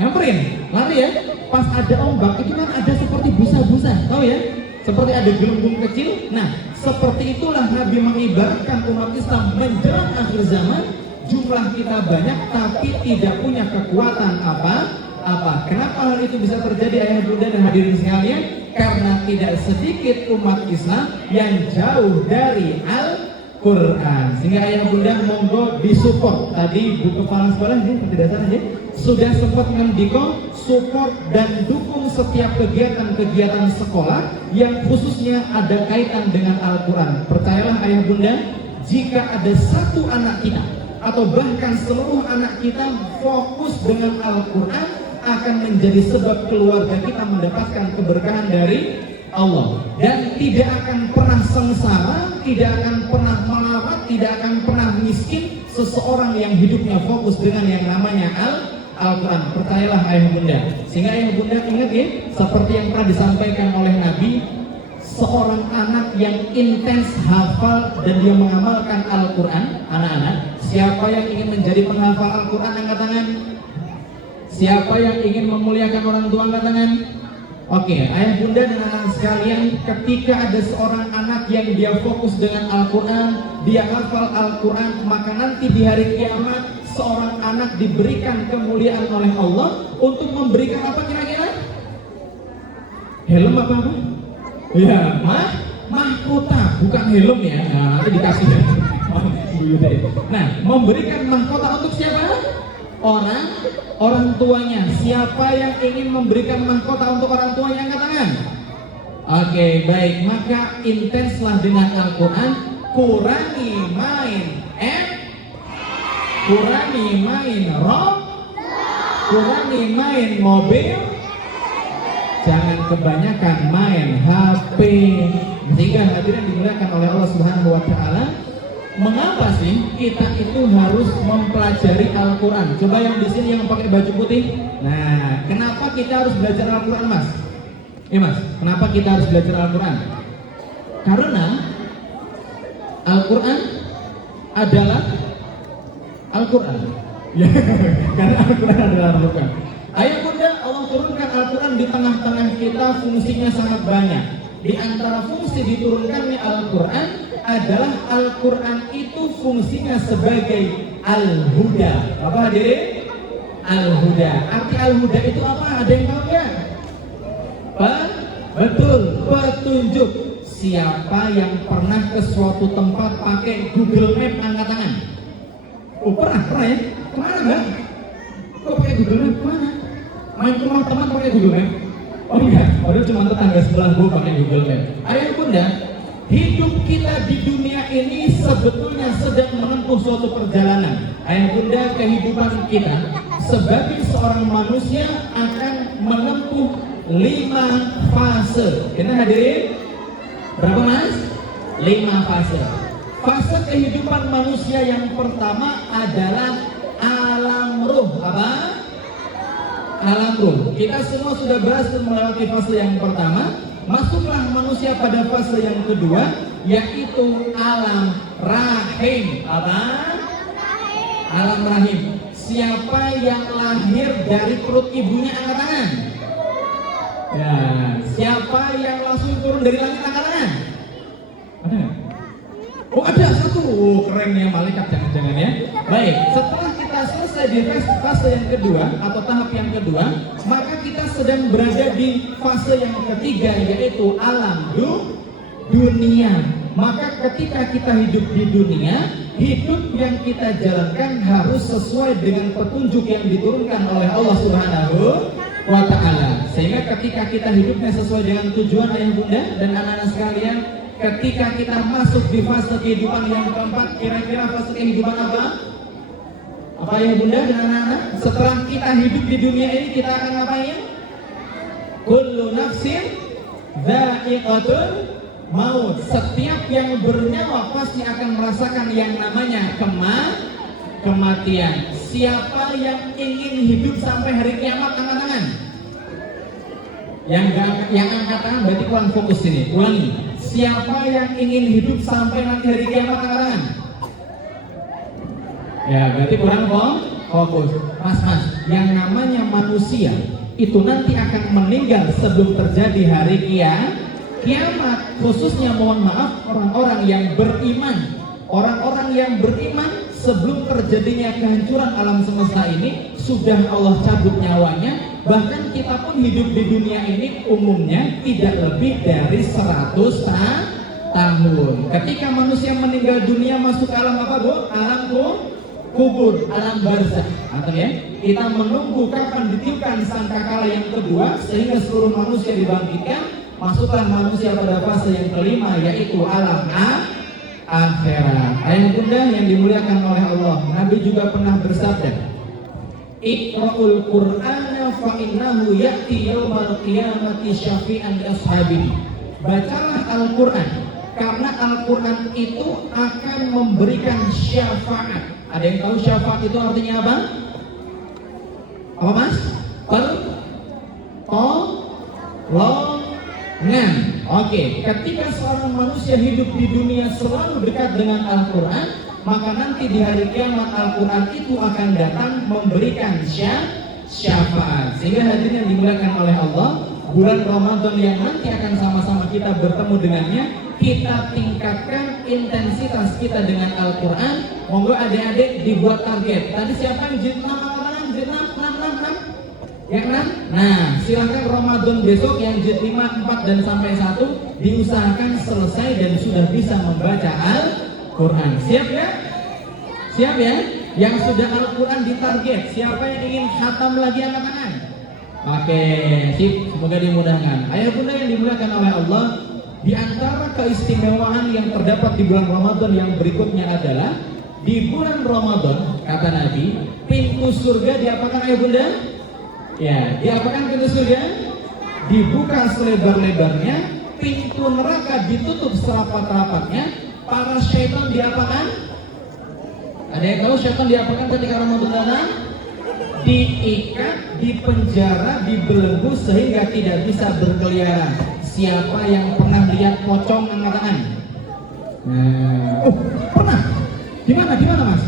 Nyamperin, lari ya. Pas ada ombak itu kan ada seperti busa-busa, tahu ya? Seperti ada gelembung kecil. Nah, seperti itulah Nabi mengibaratkan umat Islam menjelang akhir zaman. Jumlah kita banyak tapi tidak punya kekuatan apa. Kenapa hal itu bisa terjadi ayah bunda dan hadirin sekalian? Karena tidak sedikit umat Islam yang jauh dari Al-Quran. Sehingga ayah bunda monggo disupport. Tadi Bu Kepala Sekolah ini tidak salah ya, sudah sempat mendikong support dan dukung setiap kegiatan-kegiatan sekolah yang khususnya ada kaitan dengan Al-Quran. Percayalah ayah bunda, jika ada satu anak kita atau bahkan seluruh anak kita fokus dengan Al-Quran, akan menjadi sebab keluarga kita mendapatkan keberkahan dari Allah, dan tidak akan pernah sengsara, tidak akan pernah melarat, tidak akan pernah miskin seseorang yang hidupnya fokus dengan yang namanya Al-Quran. Percayalah ayah bunda. Sehingga ayah bunda ingat ya, seperti yang pernah disampaikan oleh Nabi, seorang anak yang intens hafal dan dia mengamalkan Al-Quran. Anak-anak, siapa yang ingin menjadi penghafal Al-Quran angkat tangan? Siapa yang ingin memuliakan orang tua angkat tangan? Oke, ayah bunda dan anak sekalian, ketika ada seorang anak yang dia fokus dengan Al-Quran, dia hafal Al-Quran, maka nanti di hari kiamat seorang anak diberikan kemuliaan oleh Allah untuk memberikan apa kira-kira? Helm apa? Ya, mahkota, bukan helm ya. Nah, nanti dikasih ya. Nah, memberikan mahkota untuk siapa? Orang tuanya. Siapa yang ingin memberikan mahkota untuk orang tuanya angkat tangan? Oke, baik. Maka intenslah dengan Al-Quran. Kurangi main kurangi main kurangi main mobil, jangan kebanyakan main HP. Sehingga hadirin dimuliakan oleh Allah Subhanahu wa Ta'ala, mengapa sih kita itu harus mempelajari Al-Quran? Coba yang di sini yang pakai baju putih. Nah, kenapa kita harus belajar Al-Quran, Mas? Ya Mas, kenapa kita harus belajar Al-Quran? Karena Al-Quran adalah Al-Quran. Ya, karena Al-Quran adalah Al-Quran. Ayah bunda, Allah turunkan Al-Quran di tengah-tengah kita, fungsinya sangat banyak. Di antara fungsi diturunkannya Al-Quran adalah Al-Quran itu fungsinya sebagai Al-Huda. Apa hadirin? Al-Huda. Arti Al-Huda itu apa? Ada yang tahu nggak? Betul, petunjuk. Siapa yang pernah ke suatu tempat pakai Google Map angkat tangan? Oh pernah ya? Kemana enggak? Kok pakai Google Map? Kemana? Main ke rumah teman pakai Google Map? Oh enggak, padahal cuma tetangga sebelah gue pakai Google Map. Ayah bunda, hidup kita di dunia ini sebetulnya sedang menempuh suatu perjalanan. Ayah bunda, kehidupan kita sebagai seorang manusia akan menempuh 5 fase. Kita hadirin? Berapa Mas? 5 fase. Fase kehidupan manusia yang pertama adalah alam ruh. Apa? Alam ruh. Kita semua sudah berhasil melewati fase yang pertama. Masuklah manusia pada fase yang kedua, yaitu alam rahim. Apa? Alam rahim. Siapa yang lahir dari perut ibunya angkat tangan? Ya, siapa yang langsung turun dari langit angkat tangan? Ada nggak? Oh ada satu, oh, keren ya malaikat, jangan-jangan ya. Baik, setelah kita selesai di fase yang kedua atau tahap yang kedua, maka kita sedang berada di fase yang ketiga, yaitu alam dunia. Maka ketika kita hidup di dunia, hidup yang kita jalankan harus sesuai dengan petunjuk yang diturunkan oleh Allah Subhanahu wa Ta'ala. Sehingga ketika kita hidupnya sesuai dengan tujuan ayah bunda dan anak-anak sekalian, ketika kita masuk di fase kehidupan yang keempat, kira-kira fase kehidupan apa? Apa ya bunda dan anak-anak? Setelah kita hidup di dunia ini, kita akan ngapain? Kullu nafsin dha'iqatul maut. Setiap yang bernyawa pasti akan merasakan yang namanya kematian. Siapa yang ingin hidup sampai hari kiamat angkat tangan? Yang angkat tangan berarti kurang fokus ini. Ulangi. Siapa yang ingin hidup sampai nanti hari kiamat angkat tangan? Ya berarti kurang fokus. Mas yang namanya manusia itu nanti akan meninggal sebelum terjadi hari kiamat, khususnya mohon maaf orang-orang yang beriman. Orang-orang yang beriman sebelum terjadinya kehancuran alam semesta ini sudah Allah cabut nyawanya. Bahkan kita pun hidup di dunia ini umumnya tidak lebih dari 100 tahun. Ketika manusia meninggal dunia masuk alam apa, Bu? Alam kubur, alam barzakh. Ya? Kita menunggu kapan ditiupkan sangkakala yang kedua sehingga seluruh manusia dibangkitkan. Masuklah manusia pada fase yang kelima, yaitu alam akhirat. Ayah bunda yang dimuliakan oleh Allah, Nabi juga pernah bersabda, Iqra'ul Qur'ana fa innahu ya'ti yawmal qiyamati syafi'an li ashabihi. Bacalah Al-Qur'an karena Al-Qur'an itu akan memberikan syafaat. Ada yang tahu syafaat itu artinya apa? Apa Mas? Oke, ketika seorang manusia hidup di dunia selalu dekat dengan Al-Quran, maka nanti di hari kiamat Al-Quran itu akan datang memberikan syafaat. Sehingga hadirin yang dimuliakan oleh Allah, bulan Ramadan yang nanti akan sama-sama kita bertemu dengannya, kita tingkatkan intensitas kita dengan Al-Quran. Monggo adik-adik dibuat target. Tadi siapa yang jilid 6? Jilid 6? Yang 6? Nah, silakan Ramadan besok yang jilid 5, 4 dan sampai 1 diusahakan selesai dan sudah bisa membaca Al-Quran. Siap ya? Siap ya? Yang sudah Al-Quran ditarget, siapa yang ingin khatam lagi angkat tangan? Oke, sip, semoga dimudahkan. Ayah bunda yang dimuliakan oleh Allah, di antara keistimewaan yang terdapat di bulan Ramadan yang berikutnya adalah di bulan Ramadan, kata Nabi, pintu surga diapakan ayah bunda? Ya, diapakan pintu surga? Dibuka selebar-lebarnya, pintu neraka ditutup serapat-rapatnya, para syaitan diapakan? Ada yang tahu syaitan diapakan ketika Ramadan datang? Diikat, dipenjara, dibelenggu sehingga tidak bisa berkeliaran. Siapa yang pernah lihat pocong angkat tangan? Oh, pernah? Di mana Mas?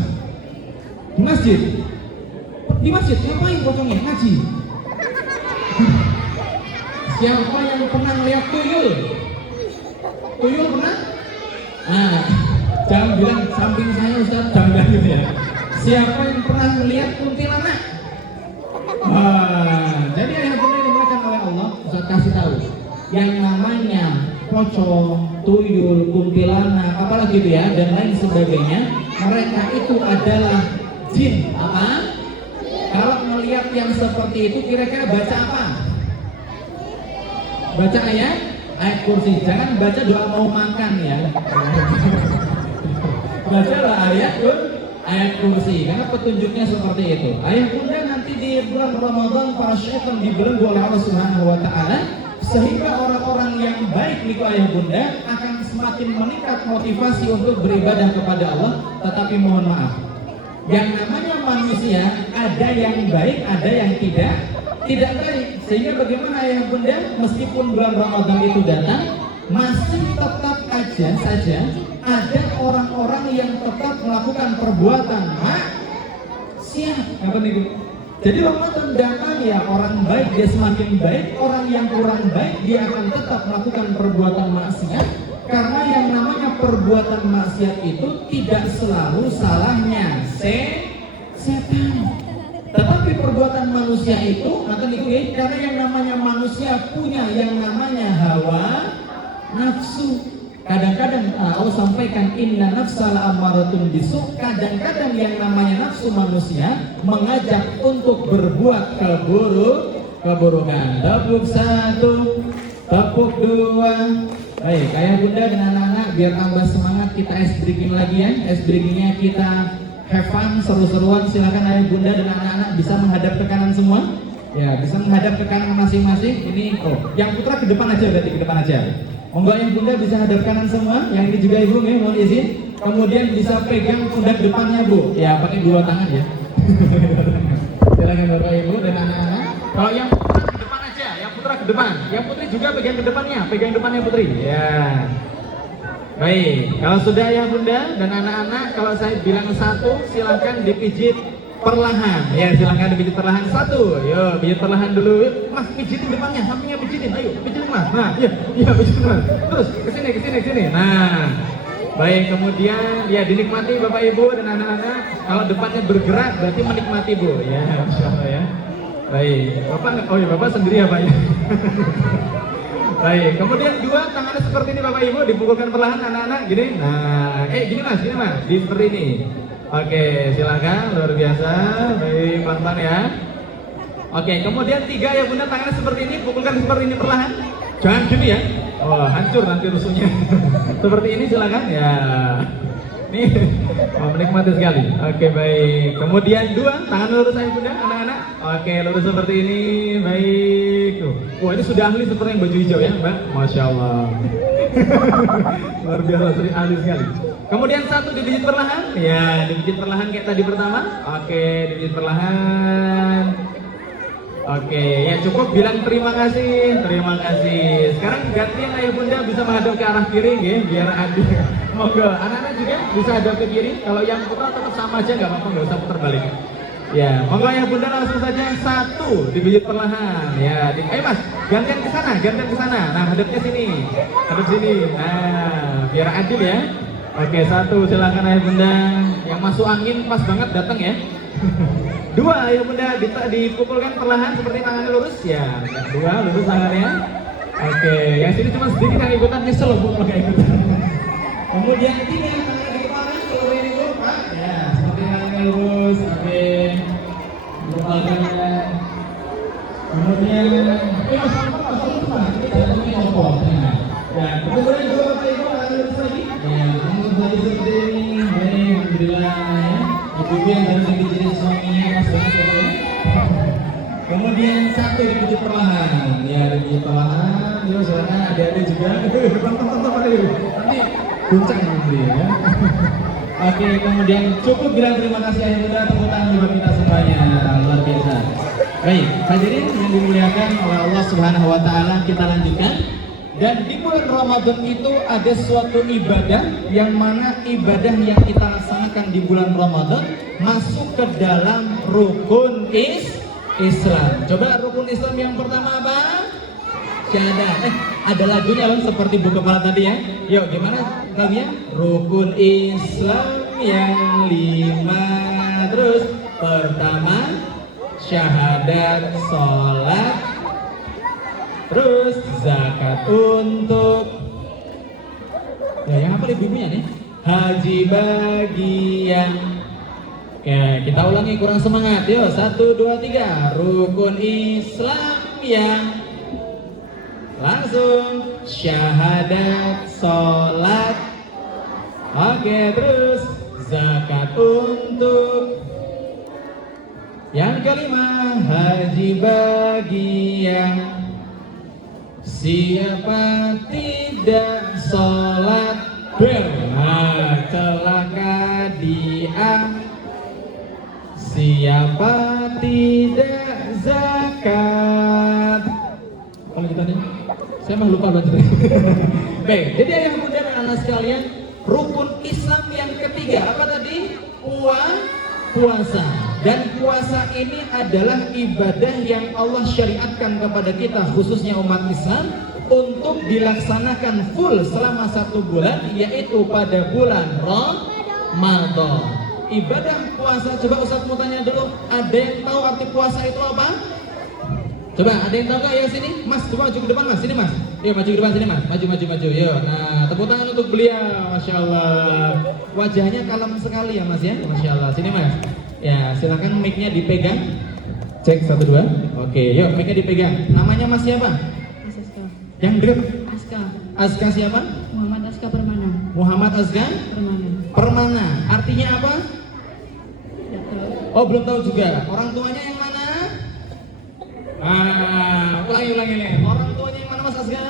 Di masjid. Di masjid, ngapain pocongnya? Ngaji. Siapa yang pernah lihat tuyul? Tuyul pernah? Nah, jangan bilang samping saya Ustaz, jangan bilang gitu ya. Siapa yang pernah melihat kuntilanak? Jadi yang benar dimuliakan oleh Allah, Ustaz kasih tahu. Yang namanya pocong, tuyul, kuntilanak, apalagi itu ya, dan lain sebagainya, mereka itu adalah jin. Apa? Kalau melihat yang seperti itu kira-kira baca apa? Baca ayat kursi. Jangan baca doa mau makan ya. Bacalah ayat kursi karena petunjuknya seperti itu. Ayah bunda nanti di bulan Ramadan para syaitan dibelenggu oleh Allah Subhanahu wa taala sehingga orang-orang yang baik niku ayah bunda akan semakin meningkat motivasi untuk beribadah kepada Allah. Tetapi mohon maaf, yang namanya manusia ada yang baik, ada yang tidak baik. Sehingga bagaimana ayah bunda, meskipun bulan Ramadan itu datang, masih tetap aja saja ada orang-orang yang tetap melakukan perbuatan maksiat. Apa nih? Jadi Ramadan datang ya orang baik dia semakin baik, orang yang kurang baik dia akan tetap melakukan perbuatan maksiat. Karena yang namanya perbuatan maksiat itu tidak selalu salahnya setan. Tetapi perbuatan manusia itu akan diikuti karena yang namanya manusia punya yang namanya hawa nafsu. Kadang-kadang Allah sampaikan inna nafsa la'ammaratun bisu. Kadang-kadang yang namanya nafsu manusia mengajak untuk berbuat keburukan. Tepuk 1, tepuk 2. Baik, ayah bunda dan anak-anak biar tambah semangat kita ice breaking lagi ya. Ice breakingnya kita have fun, seru-seruan. Silakan ayah bunda dan anak-anak bisa menghadap ke kanan semua. Ya, bisa menghadap ke kanan masing-masing. Ini yang putra ke depan aja, berarti ke depan aja. Monggo yang bunda bisa hadap kanan semua. Yang ini juga ibu nih, mohon izin. Kemudian bisa pegang pundak depannya bu. Ya, pakai dua tangan ya. Silakan bapak ibu dan anak-anak. Kalau yang putra ke depan aja, yang putra ke depan. Yang putri juga pegang ke depannya, pegang depannya putri. Ya. Baik, kalau sudah ya bunda dan anak-anak, kalau saya bilang 1 silakan dipijit perlahan. Ya, silakan dipijit perlahan. Satu, yo, pijit perlahan dulu. Mas, pijitin depannya, sampingnya pijitin. Ayo, pijitin Mas. Nah, iya pijitin Mas. Terus ke sini. Nah, baik, kemudian ya dinikmati Bapak Ibu dan anak-anak. Kalau depannya bergerak berarti menikmati Bu. Ya, Masya Allah ya. Baik, Bapak sendiri ya Pak ya. Baik, kemudian dua tangannya seperti ini Bapak Ibu, dipukulkan perlahan anak-anak gini. Nah, gini Mas, seperti ini. Oke, silakan, luar biasa. Baik, pelan-pelan ya. Oke, kemudian tiga ya Bunda, tangannya seperti ini, pukulkan seperti ini perlahan. Jangan gini ya. Oh, hancur nanti rusuhnya. Seperti ini silakan ya. Nih, menikmati sekali. Oke, baik. Kemudian dua, tangan lurus aja Bunda, anak-anak. Oke, lurus seperti ini. Baik. Tuh. Wah, ini sudah ahli seperti yang baju hijau ya, Mbak. Masya Allah. Luar biasa, ahli sekali. Kemudian satu dipijit perlahan. Ya, dipijit perlahan kayak tadi pertama. Oke, dipijit perlahan. Oke, ya cukup bilang terima kasih. Sekarang gantian ayah Bunda bisa menghadap ke arah kiri ya, biar adil. Monggo, anak-anak juga bisa hadap ke kiri. Kalau yang putar tetap sama aja, nggak apa-apa, nggak usah putar balik. Ya, monggo ayah Bunda langsung saja satu dipijit perlahan. Ya, ayo Mas, gantian ke sana. Nah, hadapnya sini, Nah, biar adil ya. Oke, satu silakan ayah Bunda. Yang masuk angin pas banget datang ya. Dua, ayah Bunda dipukulkan perlahan seperti tangannya lurus ya. Dua, lurus tangannya. Oke, yang sini cuma sedikit yang ikutan, nyesel Bu kalau nggak ikutan. Kemudian tiga, tangan di kepala, kalau ini Bu, Pak. Ya, seperti tangannya lurus. Oke. Kemudian, Mas, ini jatuhnya nyopot. Ya, kemudian dua Bapak Ibu tangan lurus lagi. Ya, lurus lagi seperti ini. Baik, alhamdulillah ya. Ibu yang harus dipijitin suaminya Mas banget ya. Kemudian satu dipijit perlahan. Ya, dipijit perlahan. Terus silakan adik-adik juga. Nanti guncang nanti ya. Oke, kemudian cukup bilang terima kasih ayah Bunda, tepuk tangan buat kita semuanya. Luar biasa. Baik, hadirin yang dimuliakan oleh Allah Subhanahu wa taala, kita lanjutkan. Dan di bulan Ramadan itu ada suatu ibadah yang mana ibadah yang kita laksanakan di bulan Ramadan masuk ke dalam rukun Islam. Coba rukun Islam yang pertama apa? Syahadat. Ada lagunya Bang, seperti buku kepala tadi ya. Yuk, gimana lagunya? Rukun Islam yang 5. Terus pertama syahadat, sholat, terus zakat untuk yang apa ibunya nih? Haji bagi yang. Oke, kita ulangi, kurang semangat. Yuk, 1, 2, 3. Rukun Islam yang langsung syahadat, sholat. Oke, terus zakat untuk yang kelima, haji bagi yang. Siapa tidak sholat celaka dia. Siapa tidak zakat. Kalau kita nih, saya mah lupa baca. Baik, jadi ayah Bunda dan anak sekalian, rukun Islam yang ketiga apa tadi? Puasa. Dan puasa ini adalah ibadah yang Allah syariatkan kepada kita, khususnya umat Islam, untuk dilaksanakan full selama 1 bulan, yaitu pada bulan Ramadan. Ibadah puasa, coba Ustaz mau tanya dulu, ada yang tahu arti puasa itu apa? Coba, ada yang tahu nggak ya sini? Mas, coba maju ke depan Mas, sini Mas. Yuk maju ke depan sini Mas, maju. Yuk, nah tepuk tangan untuk beliau, Masya Allah. Wajahnya kalem sekali ya Mas ya, Masya Allah. Sini Mas. Ya, silakan mic-nya dipegang. Cek 1, 2. Oke, yuk mic-nya dipegang. Namanya Mas siapa? Aska. Yang deket? Aska siapa? Muhammad Aska Permana. Muhammad Aska Permana. Artinya apa? Tidak tahu. Oh, belum tahu juga. Orang tuanya yang mana? Ulangi nih. Orang tuanya yang mana Mas Aska?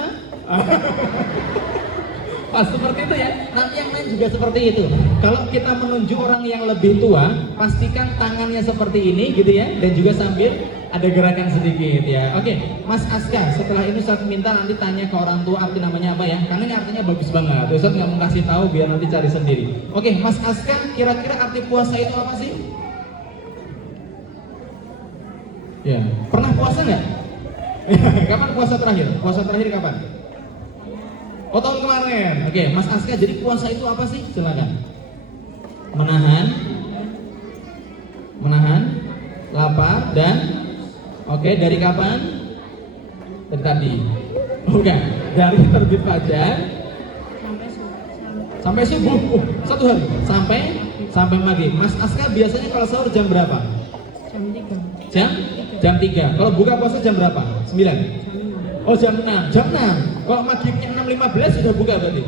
Pas seperti itu ya. Nanti yang lain juga seperti itu. Kalau kita menunjuk orang yang lebih tua, pastikan tangannya seperti ini gitu ya, dan juga sambil ada gerakan sedikit ya. Oke, Mas Aska, setelah ini Ustaz minta nanti tanya ke orang tua arti namanya apa ya, karena ini artinya bagus banget. Ustaz nggak mau kasih tahu biar nanti cari sendiri. Oke, Mas Aska, kira-kira arti puasa itu apa sih? Ya, pernah puasa nggak? Kapan puasa terakhir? Puasa terakhir kapan? Oh, tahun kemarin. Oke, Mas Aska, jadi puasa itu apa sih? Silakan. Menahan lapar dan dari kapan? Dari tadi. Bukan, dari terbit fajar sampai subuh. Satu hari sampai maghrib. Mas Aska biasanya kalau sahur jam berapa? Jam 3. Kalau buka puasa jam berapa? 9. Oh, jam 6. Kalau maghribnya 6.15 sudah buka berarti.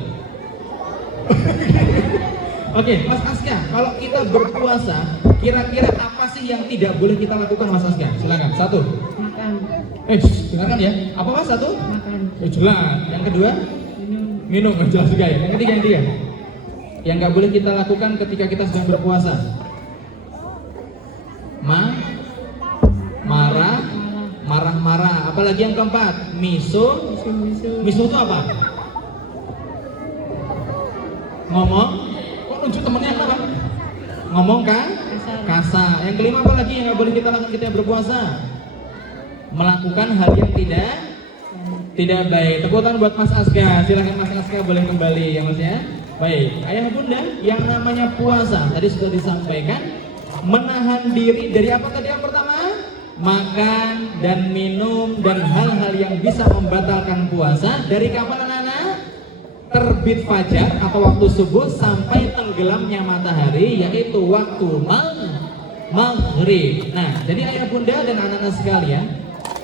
Oke, Mas Aska, kalau kita berpuasa, kira-kira apa sih yang tidak boleh kita lakukan, Mas Aska? Silakan. 1. Makan. Dengarkan ya. Apa Mas? 1? Makan. Jelas. Yang kedua? Minum. Jelas juga ya. Yang ketiga? Yang nggak boleh kita lakukan ketika kita sedang berpuasa. Marah-marah. Apalagi yang keempat? Misu itu apa? Ngomong. Kok nunjuk temennya apa? Ngomong kan? Kasar. Yang kelima apa lagi yang nggak boleh kita lakukan ketika berpuasa? Melakukan hal yang tidak baik. Tepuk tangan buat Mas Aska. Silakan Mas Aska boleh kembali ya Mas ya. Baik, ayah bunda, yang namanya puasa tadi sudah disampaikan, menahan diri dari apa tadi yang pertama? Makan dan minum dan hal-hal yang bisa membatalkan puasa. Dari kapan anak-anak? Terbit fajar atau waktu subuh sampai tenggelamnya matahari, yaitu waktu maghrib. Nah, jadi ayah bunda dan anak-anak sekalian,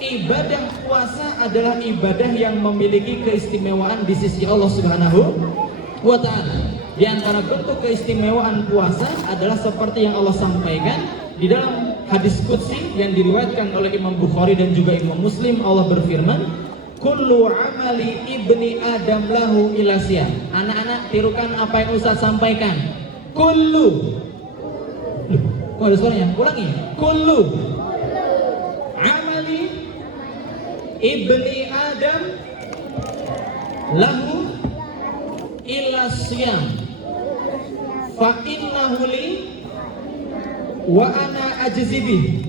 ibadah puasa adalah ibadah yang memiliki keistimewaan di sisi Allah Subhanahu wa ta'ala. Di antara bentuk keistimewaan puasa adalah seperti yang Allah sampaikan di dalam hadis qudsi yang diriwayatkan oleh Imam Bukhari dan juga Imam Muslim. Allah berfirman, kullu amali ibni adam lahu ila siyam. Anak-anak tirukan apa yang Ustaz sampaikan. Kullu. Kok ada suaranya? Ulangi. Kullu amali ibni adam lahu illa siyam fa innahu li wa ana ajzibih.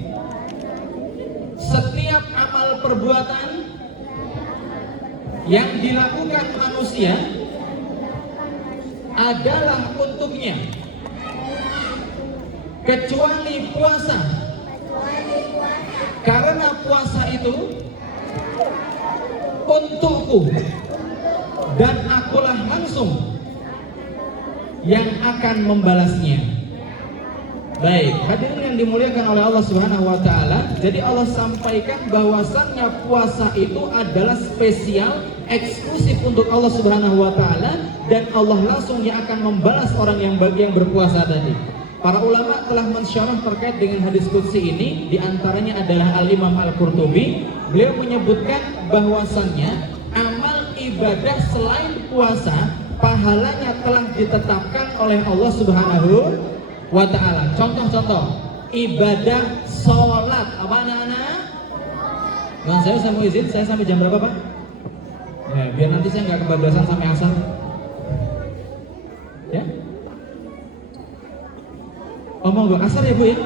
Setiap amal perbuatan yang dilakukan manusia adalah untuknya kecuali puasa, karena puasa itu untukku dan akulah langsung yang akan membalasnya. Baik, hadirin yang dimuliakan oleh Allah Subhanahu wa taala. Jadi Allah sampaikan bahwasannya puasa itu adalah spesial, eksklusif untuk Allah Subhanahu wa taala, dan Allah langsung yang akan membalas orang yang berpuasa tadi. Para ulama telah mensyarah terkait dengan hadis qudsi ini, di antaranya adalah Al-Imam Al-Qurtubi. Beliau menyebutkan bahwasannya amal ibadah selain puasa pahalanya telah ditetapkan oleh Allah Subhanahu wa ta'ala. Contoh-contoh ibadah sholat apa anak-anak? Bang, saya mau izin, saya sampai jam berapa Pak? Ya, biar nanti saya nggak kebablasan sampai asar. Ya? Oh monggo, asar ya Bu ya?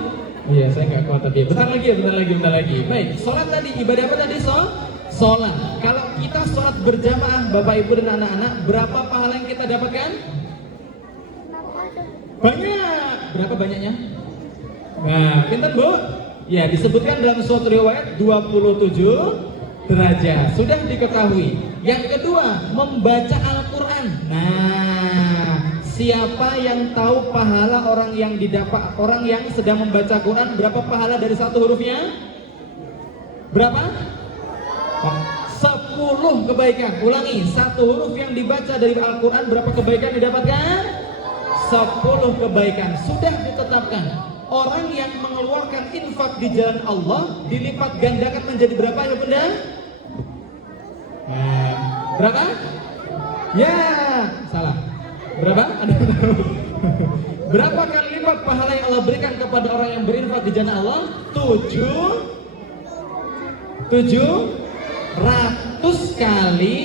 Oh iya, saya nggak kuat tadi. Bentar lagi. Baik, sholat tadi, ibadah apa tadi? Sholat. Kalau kita sholat berjamaah Bapak Ibu dan anak-anak, berapa pahala yang kita dapatkan? Banyak. Berapa banyaknya? Nah, pintar Bu? Ya, disebutkan dalam suatu riwayat 27 derajat. Sudah diketahui. Yang kedua, membaca Al-Quran. Nah, siapa yang tahu pahala orang yang didapat, orang yang sedang membaca Quran, berapa pahala dari satu hurufnya? Berapa? 10 kebaikan. Ulangi, satu huruf yang dibaca dari Al-Quran, berapa kebaikan didapatkan? 10 kebaikan. Sudah ditetapkan. Orang yang mengeluarkan infak di jalan Allah dilipat gandakan menjadi berapa ya Bunda? Berapa? Ya, salah. Berapa? Berapa kali lipat pahala yang Allah berikan kepada orang yang berinfak di jalan Allah? 700 kali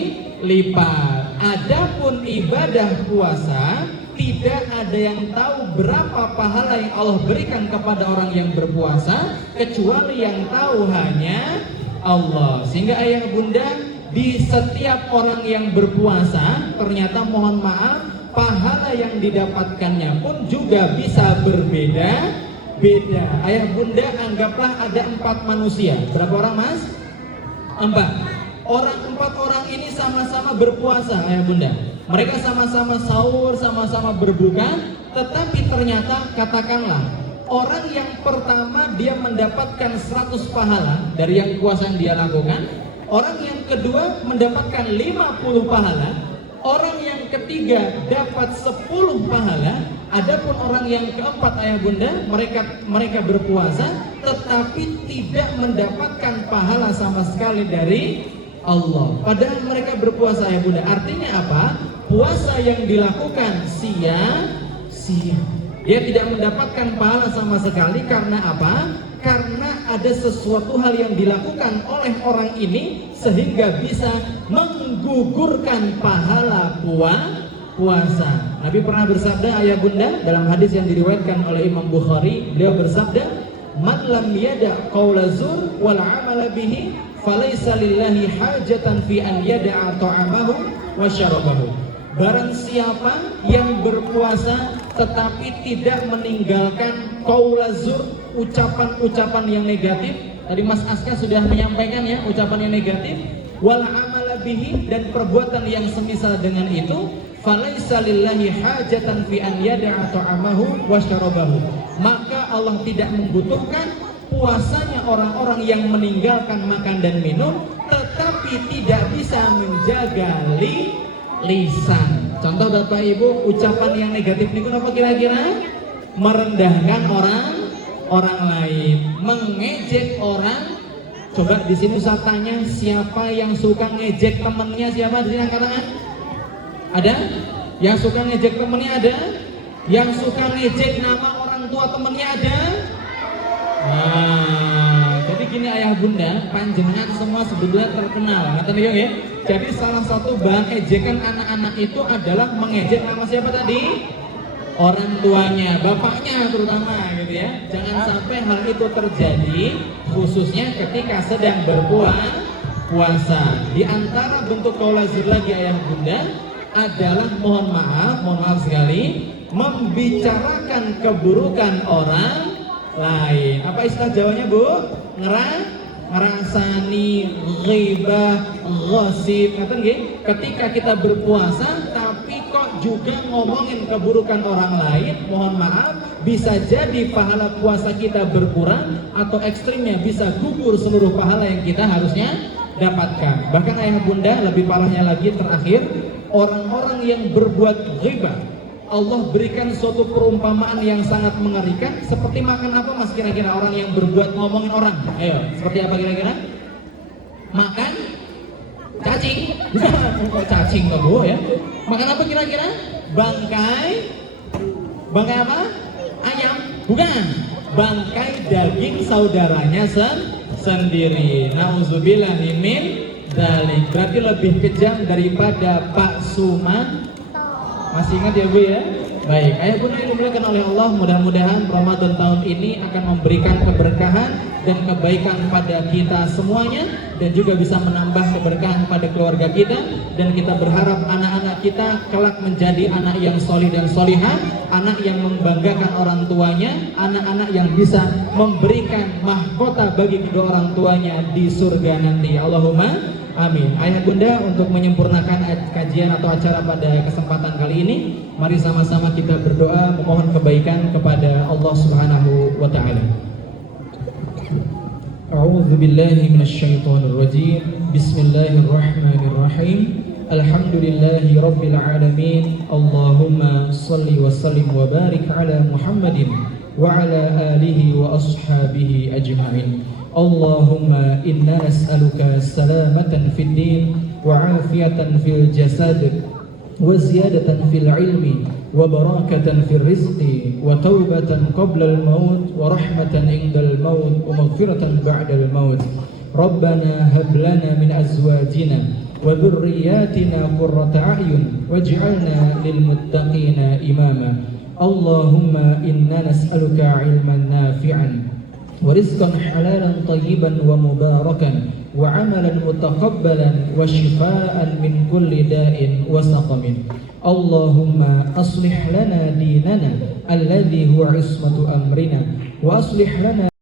lipat. Adapun ibadah puasa tidak ada yang tahu berapa pahala yang Allah berikan kepada orang yang berpuasa kecuali yang tahu hanya Allah. Sehingga ayah bunda, di setiap orang yang berpuasa ternyata mohon maaf pahala yang didapatkannya pun juga bisa berbeda-beda. Ayah bunda, anggaplah ada 4 manusia. Berapa orang mas? 4 orang ini sama-sama berpuasa ayah bunda. Mereka sama-sama sahur, sama-sama berbuka, tetapi ternyata katakanlah orang yang pertama dia mendapatkan 100 pahala dari yang puasa yang dia lakukan, orang yang kedua mendapatkan 50 pahala, orang yang ketiga dapat 10 pahala, adapun orang yang keempat ayah bunda, mereka berpuasa tetapi tidak mendapatkan pahala sama sekali dari Allah. Padahal mereka berpuasa ya bunda. Artinya apa? Puasa yang dilakukan sia-sia. Dia tidak mendapatkan pahala sama sekali. Karena apa? Karena ada sesuatu hal yang dilakukan oleh orang ini sehingga bisa menggugurkan pahala puasa. Nabi pernah bersabda ayah bunda dalam hadis yang diriwayatkan oleh Imam Bukhari. Beliau bersabda, "Man lam yada qaula zur wal amala bihi falaisa lillahi hajatan fi an yada'a ta'amahu wa syarabahu." Barang siapa yang berpuasa tetapi tidak meninggalkan qaula zur, ucapan-ucapan yang negatif. Tadi Mas Aska sudah menyampaikan ya, ucapan yang negatif, wal amala bihi, dan perbuatan yang semisal dengan itu, falaisa lillahi hajatan fi an yada'a ta'amahu wa syarabahu. Maka Allah tidak membutuhkan puasanya orang-orang yang meninggalkan makan dan minum tetapi tidak bisa menjaga lisan. Contoh Bapak Ibu, ucapan yang negatif niku apa kira-kira? Merendahkan orang lain, mengejek orang. Coba di sini saya tanya, siapa yang suka ngejek temennya? Siapa di sini angkat tangan? Ada? Yang suka ngejek temennya ada? Yang suka ngejek nama orang tua temennya ada? Jadi gini ayah bunda, panjenengan semua sebetulnya terkenal, ngaten ya. Jadi salah satu bahan ejekan anak-anak itu adalah mengejek nama siapa tadi? Orang tuanya, bapaknya terutama gitu ya. Jangan sampai hal itu terjadi, khususnya ketika sedang berpuasa. Di antara bentuk qaula zur lagi ayah bunda adalah mohon maaf sekali, membicarakan keburukan orang lain. Apa istilah Jawanya bu? Ngerasani, ghibah, ghosip, ngaten nggih? Ketika kita berpuasa tapi kok juga ngomongin keburukan orang lain, mohon maaf, bisa jadi pahala puasa kita berkurang atau ekstrimnya bisa gugur seluruh pahala yang kita harusnya dapatkan. Bahkan ayah bunda, lebih parahnya lagi terakhir, orang-orang yang berbuat ghibah, Allah berikan suatu perumpamaan yang sangat mengerikan. Seperti makan apa mas kira-kira orang yang berbuat ngomongin orang? Ayo, seperti apa kira-kira? Makan cacing. Cacing kok bu ya. Makan apa kira-kira? Bangkai apa? Ayam? Bukan. Bangkai daging saudaranya sendiri. Nauzubillahi min dzalik. Berarti lebih kejam daripada Pak Suman. Masih ingat ya Bu ya? Baik, ayah bunda yang dimuliakan oleh Allah, mudah-mudahan Ramadan tahun ini akan memberikan keberkahan dan kebaikan pada kita semuanya, dan juga bisa menambah keberkahan pada keluarga kita, dan kita berharap anak-anak kita kelak menjadi anak yang solih dan solihah, anak yang membanggakan orang tuanya, anak-anak yang bisa memberikan mahkota bagi kedua orang tuanya di surga nanti. Allahumma amin. Ayah bunda, untuk menyempurnakan kajian atau acara pada kesempatan kali ini, mari sama-sama kita berdoa memohon kebaikan kepada Allah Subhanahu wa taala. A'udzu billahi minasyaitonir rajim. Bismillahirrahmanirrahim. Alhamdulillahi rabbil alamin. Allahumma shalli wa sallim wa barik ala Muhammadin wa ala alihi wa ashabihi ajma'in. Allahumma inna nas'aluka salamatan fid din wa afiyatan fil jasad wa ziyadatan fil ilmi wa barakatan fil rizqi wa taubatan qabla al maut wa rahmatan indal maut wa maghfiratan ba'da al maut. Rabbana hab lana min azwajina وذرياتنا قرة أعين واجعلنا للمتقين إماما. اللهم إنا نسألك علما نافعا ورزقا حلالا طيبا ومباركا وعملا متقبلا وشفاء من كل داء وسقم. اللهم أصلح لنا ديننا الذي هو عصمة أمرنا وأصلح لنا